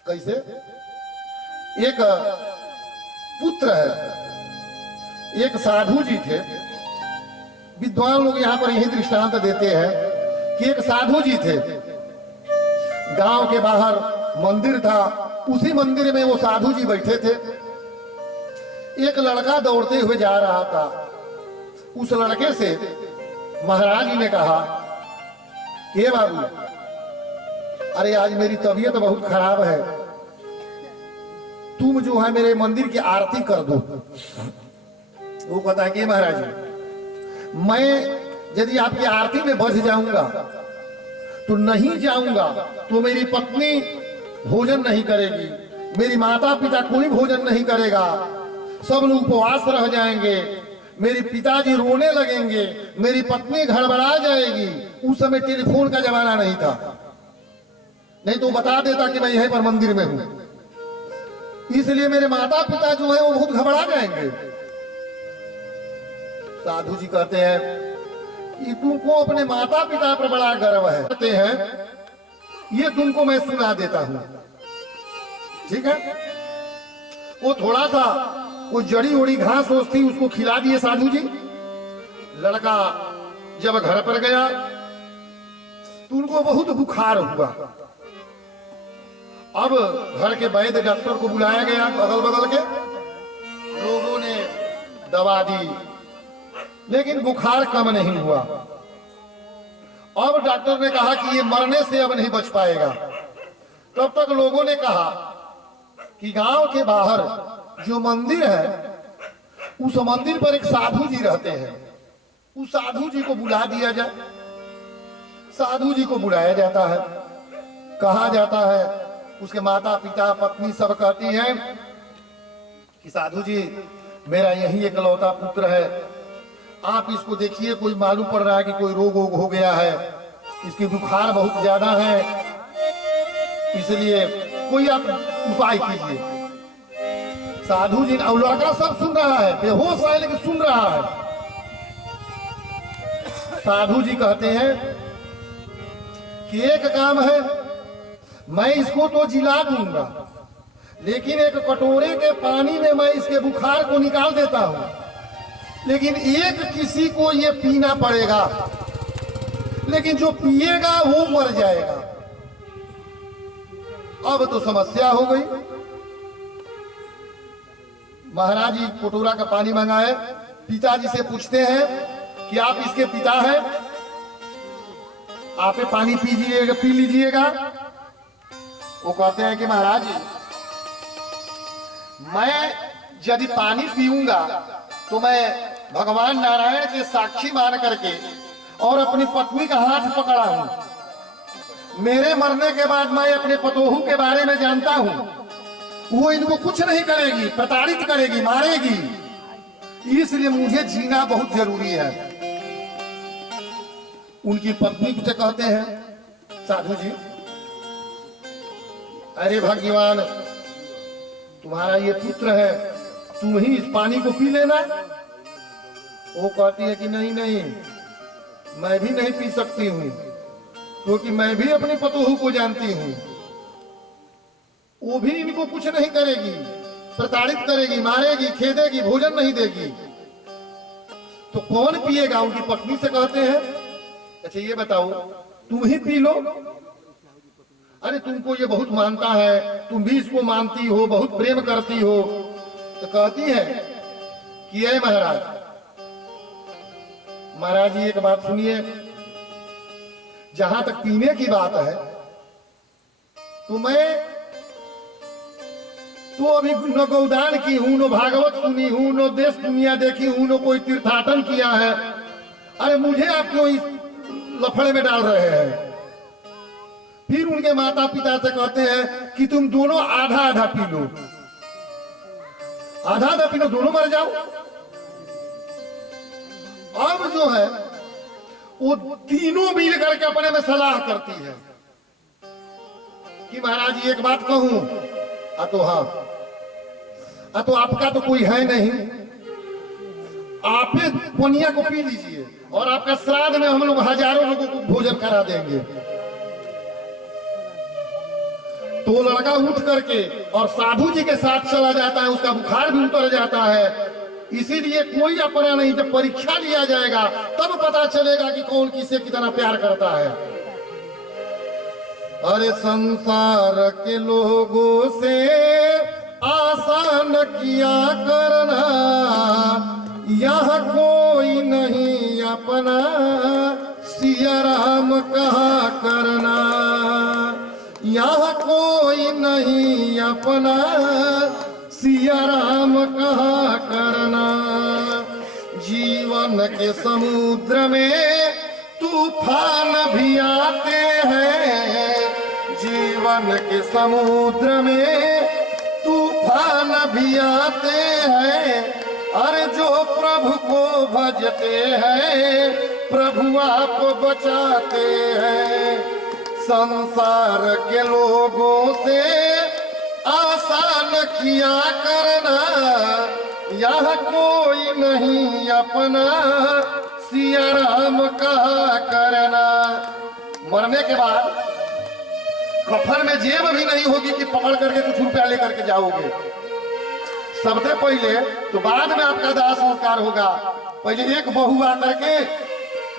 कैसे? एक पुत्र है, एक साधु जी थे, विद्वान लोग यहां पर यही दृष्टांत देते हैं कि एक साधु जी थे, गांव के बाहर मंदिर था, उसी मंदिर में वो साधु जी बैठे थे। एक लड़का दौड़ते हुए जा रहा था, उस लड़के से महाराज जी ने कहा, हे बाबू, अरे आज मेरी तबीयत बहुत खराब है, तुम जो है मेरे मंदिर की आरती कर दो। वो कहता है कि महाराज जी, मैं यदि आपकी आरती में बच जाऊंगा तो नहीं जाऊंगा तो मेरी पत्नी भोजन नहीं करेगी, मेरी माता पिता कोई भोजन नहीं करेगा, सब लोग उपवास रह जाएंगे, मेरे पिताजी रोने लगेंगे, मेरी पत्नी गड़बड़ा जाएगी। उस समय टेलीफोन का जमाना नहीं था, नहीं तो बता देता कि मैं यहीं पर मंदिर में हूं, इसलिए मेरे माता पिता जो है वो बहुत घबरा जाएंगे। साधु जी कहते हैं कि तुमको अपने माता पिता पर बड़ा गर्व है, कहते हैं ये तुमको मैं सुना देता हूं, ठीक है। वो थोड़ा सा वो जड़ी उड़ी घास थी उसको खिला दिए साधु जी। लड़का जब घर पर गया तो उनको बहुत बुखार हुआ। अब घर के वैद्य डॉक्टर को बुलाया गया, अगल बगल के लोगों ने दवा दी, लेकिन बुखार कम नहीं हुआ। अब डॉक्टर ने कहा कि ये मरने से अब नहीं बच पाएगा। तब तक लोगों ने कहा कि गांव के बाहर जो मंदिर है उस मंदिर पर एक साधु जी रहते हैं, उस साधु जी को बुला दिया जाए। साधु जी को बुलाया जाता है, कहा जाता है, उसके माता पिता पत्नी सब कहती हैं कि साधु जी मेरा यही एकलौता पुत्र है, आप इसको देखिए, कोई मालूम पड़ रहा है कि कोई रोग वोग हो गया है, इसकी बुखार बहुत ज्यादा है, इसलिए कोई आप उपाय कीजिए। साधु जी और लड़का सब सुन रहा है, बेहोश है लेकिन सुन रहा है। साधु जी कहते हैं कि एक काम है, मैं इसको तो जिला दूंगा, लेकिन एक कटोरे के पानी में मैं इसके बुखार को निकाल देता हूं, लेकिन एक किसी को ये पीना पड़ेगा, लेकिन जो पिएगा वो मर जाएगा। अब तो समस्या हो गई। महाराज जी कटोरा का पानी मंगाए, पिताजी से पूछते हैं कि आप इसके पिता हैं, आप पानी पीजिएगा, पी लीजिएगा। वो कहते हैं कि महाराज जी मैं यदि पानी पीऊंगा तो मैं भगवान नारायण के साक्षी मान करके और अपनी पत्नी का हाथ पकड़ा हूं। मेरे मरने के बाद मैं अपने पतोहू के बारे में जानता हूं, वो इनको कुछ नहीं करेगी, प्रताड़ित करेगी, मारेगी, इसलिए मुझे जीना बहुत जरूरी है। उनकी पत्नी से कहते हैं साधु जी, अरे भगवान तुम्हारा ये पुत्र है, तुम ही इस पानी को पी लेना। वो कहती है कि नहीं नहीं, मैं भी नहीं पी सकती हूँ, क्योंकि मैं भी अपनी पतोहू को जानती हूँ, वो भी इनको कुछ नहीं करेगी, प्रताड़ित करेगी, मारेगी, खेदेगी, भोजन नहीं देगी, तो कौन पिएगा। उनकी पत्नी से कहते हैं अच्छा ये बताओ तुम ही पी लो, अरे तुमको ये बहुत मानता है, तुम भी इसको मानती हो, बहुत प्रेम करती हो। तो कहती है कि ये महाराज जी एक बात सुनिए, जहां तक पीने की बात है तो मैं तो अभी न गौदान की हूं, न भागवत सुनी हूं, न देश दुनिया देखी हूं, न कोई तीर्थाटन किया है। अरे मुझे आप क्यों इस लफड़े में डाल रहे हैं। फिर उनके माता पिता से कहते हैं कि तुम दोनों आधा आधा पी लो, आधा आधा पी लो, दोनों मर जाओ। अब जो है वो तीनों मिल करके अपने में सलाह करती है कि महाराज जी एक बात कहूं, तो हाँ, तो आपका तो कोई है नहीं, आप पनिया को पी लीजिए और आपका श्राद्ध में हम लोग हजारों लोगों को भोजन करा देंगे। तो लड़का उठ करके और साधु जी के साथ चला जाता है, उसका बुखार भी उतर जाता है। इसीलिए कोई अपना नहीं, जब परीक्षा लिया जाएगा तब पता चलेगा कि कौन किसे कितना प्यार करता है। अरे संसार के लोगों से आसान किया करना, यहाँ कोई नहीं अपना, सिया राम कहा करना। यहाँ कोई नहीं अपना, सिया राम कहा करना। जीवन के समुद्र में तूफान भी आते हैं, जीवन के समुद्र में तूफान भी आते हैं। अरे जो प्रभु को भजते हैं, प्रभु आप बचाते हैं। संसार के लोगों से आसान किया करना, यह कोई नहीं अपना, सिया राम कहा करना। मरने के बाद कफन में जेब भी नहीं होगी कि पकड़ करके कुछ रुपया लेकर के जाओगे। सबसे पहले तो बाद में आपका दाह संस्कार होगा। पहले एक बहू आकर के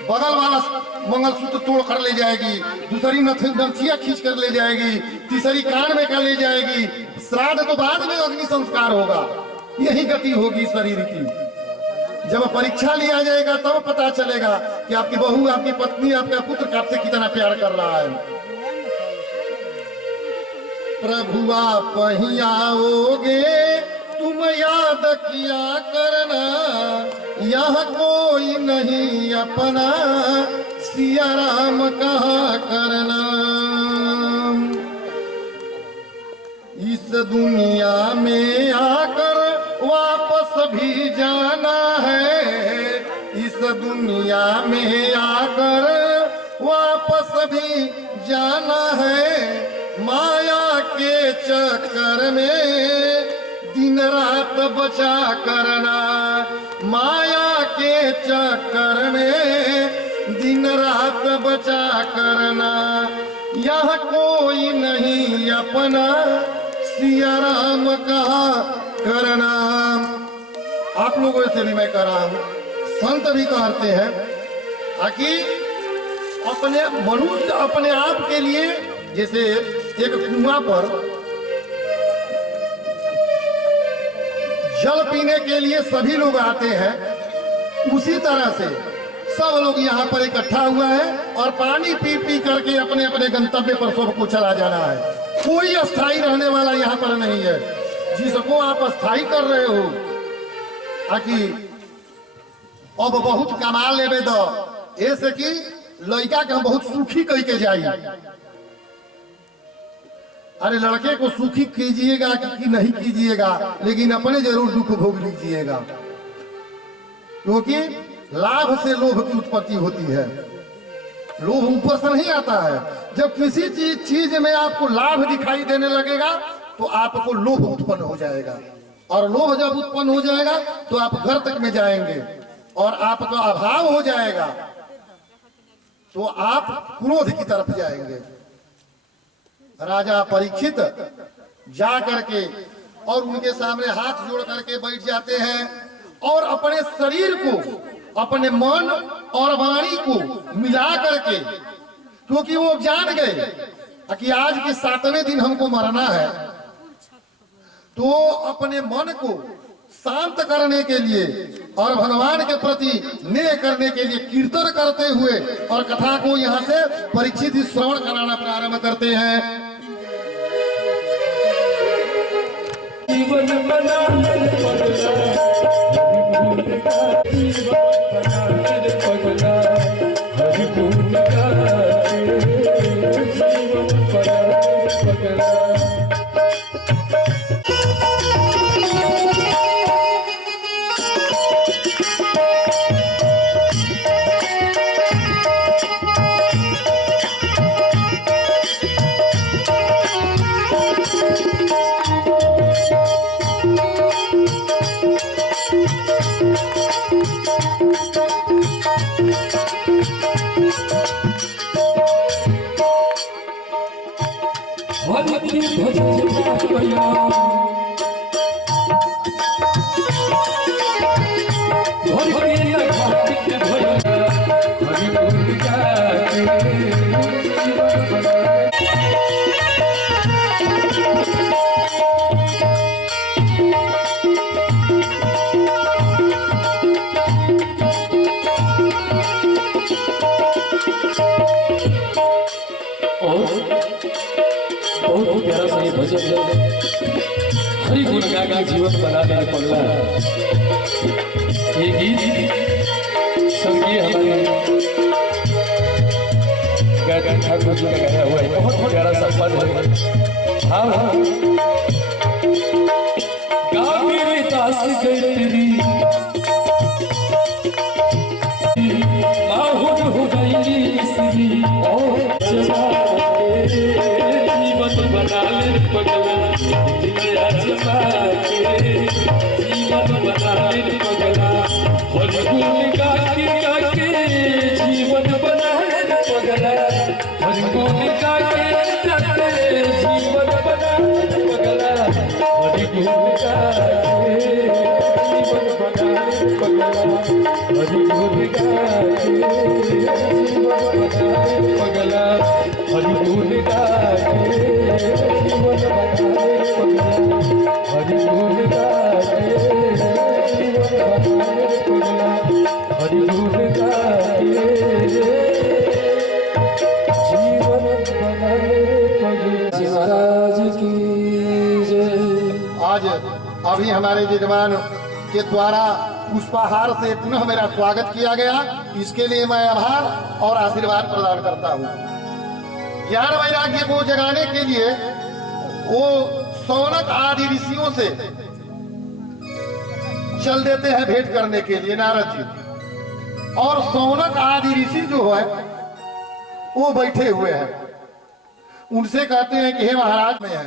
बगल वाला मंगलसूत्र तोड़ कर ले जाएगी, दूसरी नथिया खींच कर ले जाएगी, तीसरी कान में कर ले जाएगी। श्राद्ध तो बाद में अग्नि संस्कार होगा। यही गति होगी शरीर की। जब परीक्षा लिया जाएगा तब पता चलेगा कि आपकी बहू, आपकी पत्नी, आपका पुत्र आपसे कितना प्यार कर रहा है। प्रभु आप ही आओगे, तुम याद किया करना, यह कोई नहीं अपना, सिया राम कहा करना। इस दुनिया में आकर वापस भी जाना है, इस दुनिया में आकर वापस भी जाना है। माया के चक्कर में दिन रात बचा करना, माया के चक्कर में दिन रात बचा करना। यह कोई नहीं अपना, सिया राम कहा करना। आप लोगों से भी मैं कह रहा हूं, संत भी कहते हैं कि अपने मनुष्य अपने आप के लिए, जैसे एक कुआं पर जल पीने के लिए सभी लोग आते हैं, उसी तरह से सब लोग यहाँ पर इकट्ठा हुआ है और पानी पी पी करके अपने अपने गंतव्य पर सबको चला जाना है। कोई अस्थाई रहने वाला यहाँ पर नहीं है। जिसको आप अस्थाई कर रहे हो ताकि अब बहुत कमा लेवे दो, ऐसे कि लड़का के हम बहुत सुखी कह के जाइए। अरे लड़के को सुखी कीजिएगा कि नहीं कीजिएगा, लेकिन अपने जरूर दुख भोग लीजिएगा, क्योंकि लाभ से लोभ की उत्पत्ति होती है। लोभ ऊपर से नहीं आता है। जब किसी चीज में आपको लाभ दिखाई देने लगेगा तो आपको लोभ उत्पन्न हो जाएगा, और लोभ जब उत्पन्न हो जाएगा तो आप गर्त में जाएंगे और आपका अभाव हो जाएगा तो आप क्रोध की तरफ जाएंगे। राजा परीक्षित जा करके और उनके सामने हाथ जोड़ करके बैठ जाते हैं और अपने शरीर को, अपने मन और वाणी को मिला करके, क्योंकि वो जान गए कि आज के 7वें दिन हमको मरना है, तो अपने मन को शांत करने के लिए और भगवान के प्रति नेह करने के लिए कीर्तन करते हुए और कथा को यहाँ से परीक्षित श्रवण कराना प्रारंभ करते हैं। जीवन बना पगला, जीवन बना पगला, हरि गुण गाते, जीवन बना पगला। बहुत ही प्यारा सा ये भजन है। हरि गुण गा के जीवन बना दे पगला। ये गीत संगीत हमारे गायक ठाकुर जी का गाया हुआ है। बहुत ही प्यारा सा पद है। हाँ गा मेरे दास गई तेरी माहौल हो गई इसकी जीवन बना ले पगला। दिया जमा के जीवन बना ले पगला। हरि गुण गा के जीवन बना ले पगला। हरि गुण गा के जीवन बना ले पगला। हरि गुण गा के जीवन बना ले पगला। हरि गुण गा के जीवन बना ले पगला। हरि गुण गा के जीवन बना ले पगला। हरि गुण गा के जीवन बना ले पगला। हरि गुण गा के जीवन बना ले पगला। महाराज की जय। आज अभी हमारे विद्वान के द्वारा पुष्पाहार से पुनः मेरा स्वागत किया गया, इसके लिए मैं आभार और आशीर्वाद प्रदान करता हूँ। ज्ञान वैराग्य को जगाने के लिए वो सौनक आदि ऋषियों से चल देते हैं भेंट करने के लिए नारद जी, और सौनक आदि ऋषि जो है वो बैठे हुए हैं। उनसे कहते हैं कि हे महाराज में है,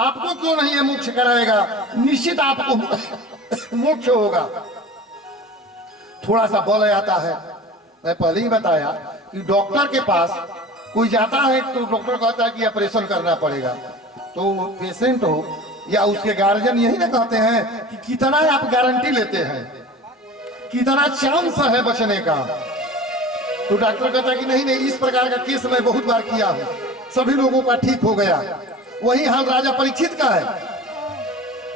आपको क्यों नहीं है मोक्ष कराएगा, निश्चित आपको मोक्ष होगा। थोड़ा सा बल आता है। मैं पहले ही बताया कि डॉक्टर के पास कोई जाता है तो डॉक्टर कहता है कि ऑपरेशन करना पड़ेगा, तो पेशेंट हो या उसके गार्जियन यही ना कहते हैं कि कितना आप गारंटी लेते हैं, कितना चांस है बचने का। तो डॉक्टर कहता है कि नहीं नहीं, इस प्रकार का केस मैं बहुत बार किया हूं, सभी लोगों का ठीक हो गया। वही हाल राजा परीक्षित का है।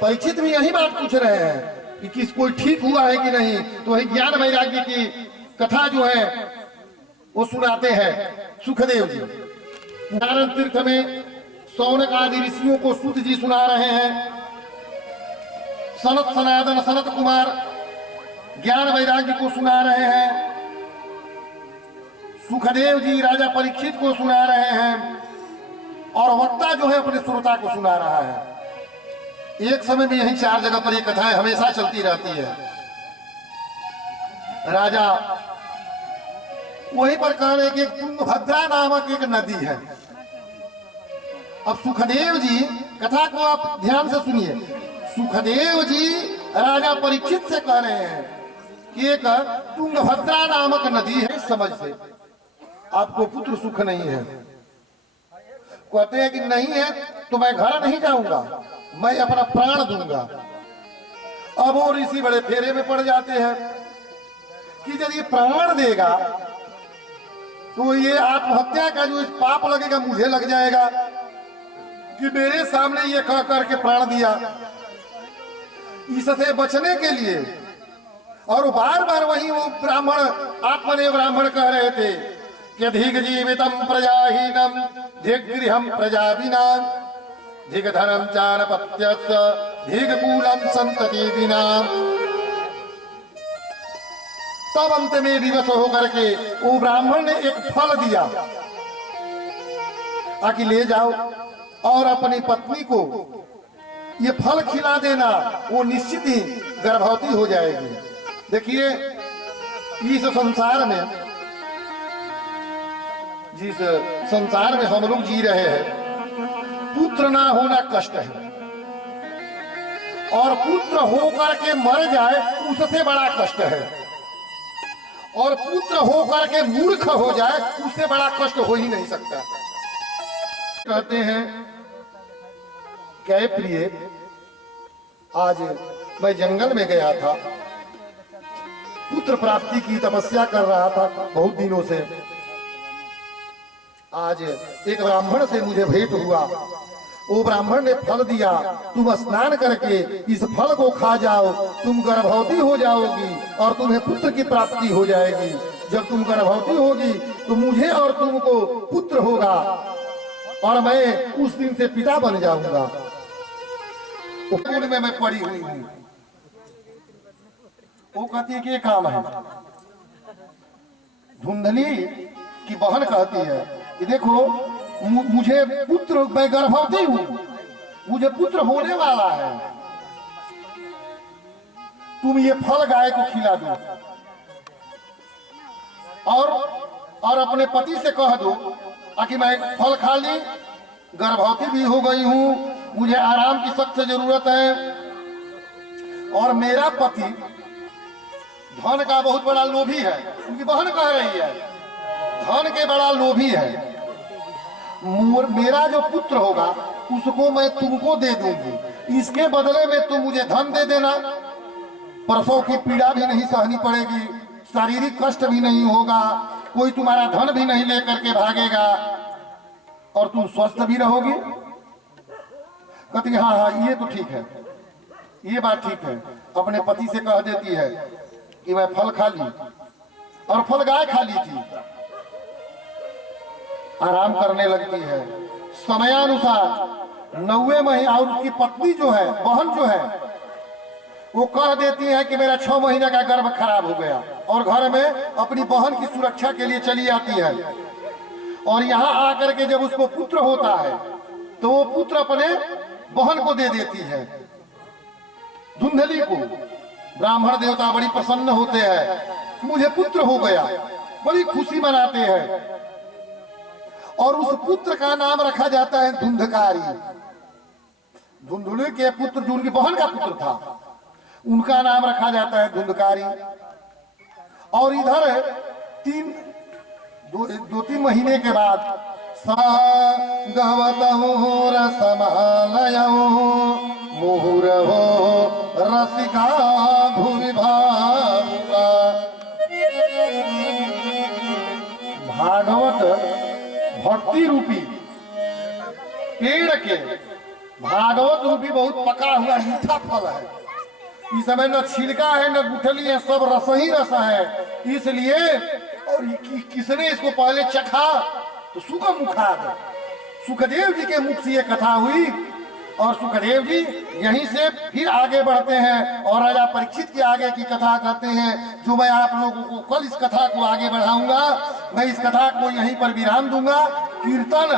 परीक्षित भी यही बात पूछ रहे हैं कि किस कोई ठीक हुआ है कि नहीं। तो वही ज्ञान वैराग्य की कथा जो है वो सुनाते हैं सुखदेव जी। नारायण तीर्थ में सौनक आदि ऋषियों को सूत जी सुना रहे हैं। सनत सनातन सनत कुमार ज्ञान वैराग्य को सुना रहे हैं। सुखदेव जी राजा परीक्षित को सुना रहे हैं, और वक्ता जो है अपने श्रोता को सुना रहा है। एक समय में यही 4 जगह पर ये कथाएं हमेशा चलती रहती है। राजा वहीं पर कह रहे कि तुंगभद्रा नामक एक नदी है। अब सुखदेव जी कथा को आप ध्यान से सुनिए। सुखदेव जी राजा परीक्षित से कह रहे हैं कि एक तुंगभद्रा नामक नदी है, इस समझ से आपको पुत्र सुख नहीं है। कहते हैं कि नहीं है तो मैं घर नहीं जाऊंगा, मैं अपना प्राण दूंगा। अब वो ऋषि बड़े फेरे में पड़ जाते हैं कि जब ये प्राण देगा तो ये आत्महत्या का जो पाप लगेगा मुझे लग जाएगा कि मेरे सामने ये कह करके प्राण दिया। इससे बचने के लिए, और बार बार वही वो ब्राह्मण आत्मने ब्राह्मण कह रहे थे कि धिग जीवितम प्रजाहीनम धिग गृहम प्रजाविनाम धिग धनम चानपत्यस्य धिग कूलम संतति विनाम। तब अंत में विवश होकर के वो ब्राह्मण ने एक फल दिया, आकि ले जाओ और अपनी पत्नी को ये फल खिला देना, वो निश्चित ही गर्भवती हो जाएगी। देखिए इस संसार में, जिस संसार में हम लोग जी रहे हैं, पुत्र ना होना कष्ट है, और पुत्र होकर के मर जाए उससे बड़ा कष्ट है, और पुत्र होकर के मूर्ख हो जाए उससे बड़ा कष्ट हो ही नहीं सकता। कहते हैं क्या प्रिय, आज मैं जंगल में गया था, पुत्र प्राप्ति की तपस्या कर रहा था बहुत दिनों से। आज एक ब्राह्मण से मुझे भेंट हुआ। वो ब्राह्मण ने फल दिया, तुम स्नान करके इस फल को खा जाओ, तुम गर्भवती हो जाओगी और तुम्हें पुत्र की प्राप्ति हो जाएगी। जब तुम गर्भवती होगी तो मुझे और तुमको पुत्र होगा, और मैं उस दिन से पिता बन जाऊंगा। स्कूल में मैं पढ़ी हुई हूँ। वो कहती है कि ये काम है। धुंधली की बहन कहती है कि देखो मुझे पुत्र, मैं गर्भवती हूँ, मुझे पुत्र होने वाला है, तुम ये फल गाय को खिला दो और अपने पति से कह दो कि मैं फल खा ली, गर्भवती भी हो गई हूँ, मुझे आराम की सख्त जरूरत है। और मेरा पति धन का बहुत बड़ा लोभी है। उनकी बहन कह रही है धन के बड़ा लोभी है। मेरा जो पुत्र होगा उसको मैं तुमको दे दूंगी, इसके बदले में तुम मुझे धन दे देना, प्रसव की पीड़ा भी नहीं सहनी पड़ेगी, शारीरिक कष्ट भी नहीं होगा, कोई तुम्हारा धन भी नहीं लेकर के भागेगा और तुम स्वस्थ भी रहोगी। कहती हाँ हाँ ये तो ठीक है, ये बात ठीक है। अपने पति से कह देती है कि मैं फल खा ली, और फल गाय खा ली थी, आराम करने लगती है। समयानुसार 9वें महीने, और उसकी पत्नी जो है, बहन जो है, वो कह देती है कि मेरा 6 महीने का गर्भ खराब हो गया, और घर में अपनी बहन की सुरक्षा के लिए चली आती है। और यहाँ आकर के जब उसको पुत्र होता है तो वो पुत्र अपने बहन को दे देती है, धुंधली को। ब्राह्मण देवता बड़ी प्रसन्न होते हैं, मुझे पुत्र हो गया, बड़ी खुशी मनाते हैं। और उस पुत्र का नाम रखा जाता है धुंधकारी। धुंधली के पुत्र जो उनकी बहन का पुत्र था, उनका नाम रखा जाता है धुंधकारी। और इधर 2-3 महीने के बाद मुहुरहो रसिका भूमि भागवत भक्ति रूपी पेड़ के, भागवत रूपी बहुत पका हुआ मीठा फल है। इस समय न छिलका है न गुठली है, सब रस ही रस है। इसलिए और किसने इसको पहले चखा तो सुखमुखाद, सुखदेव जी के मुख से ये कथा हुई। और सुखदेव जी यहीं से फिर आगे बढ़ते हैं और राजा परीक्षित की आगे की कथा कहते हैं, जो मैं आप लोगों को कल इस कथा को आगे बढ़ाऊंगा। मैं इस कथा को यहीं पर विराम दूंगा। कीर्तन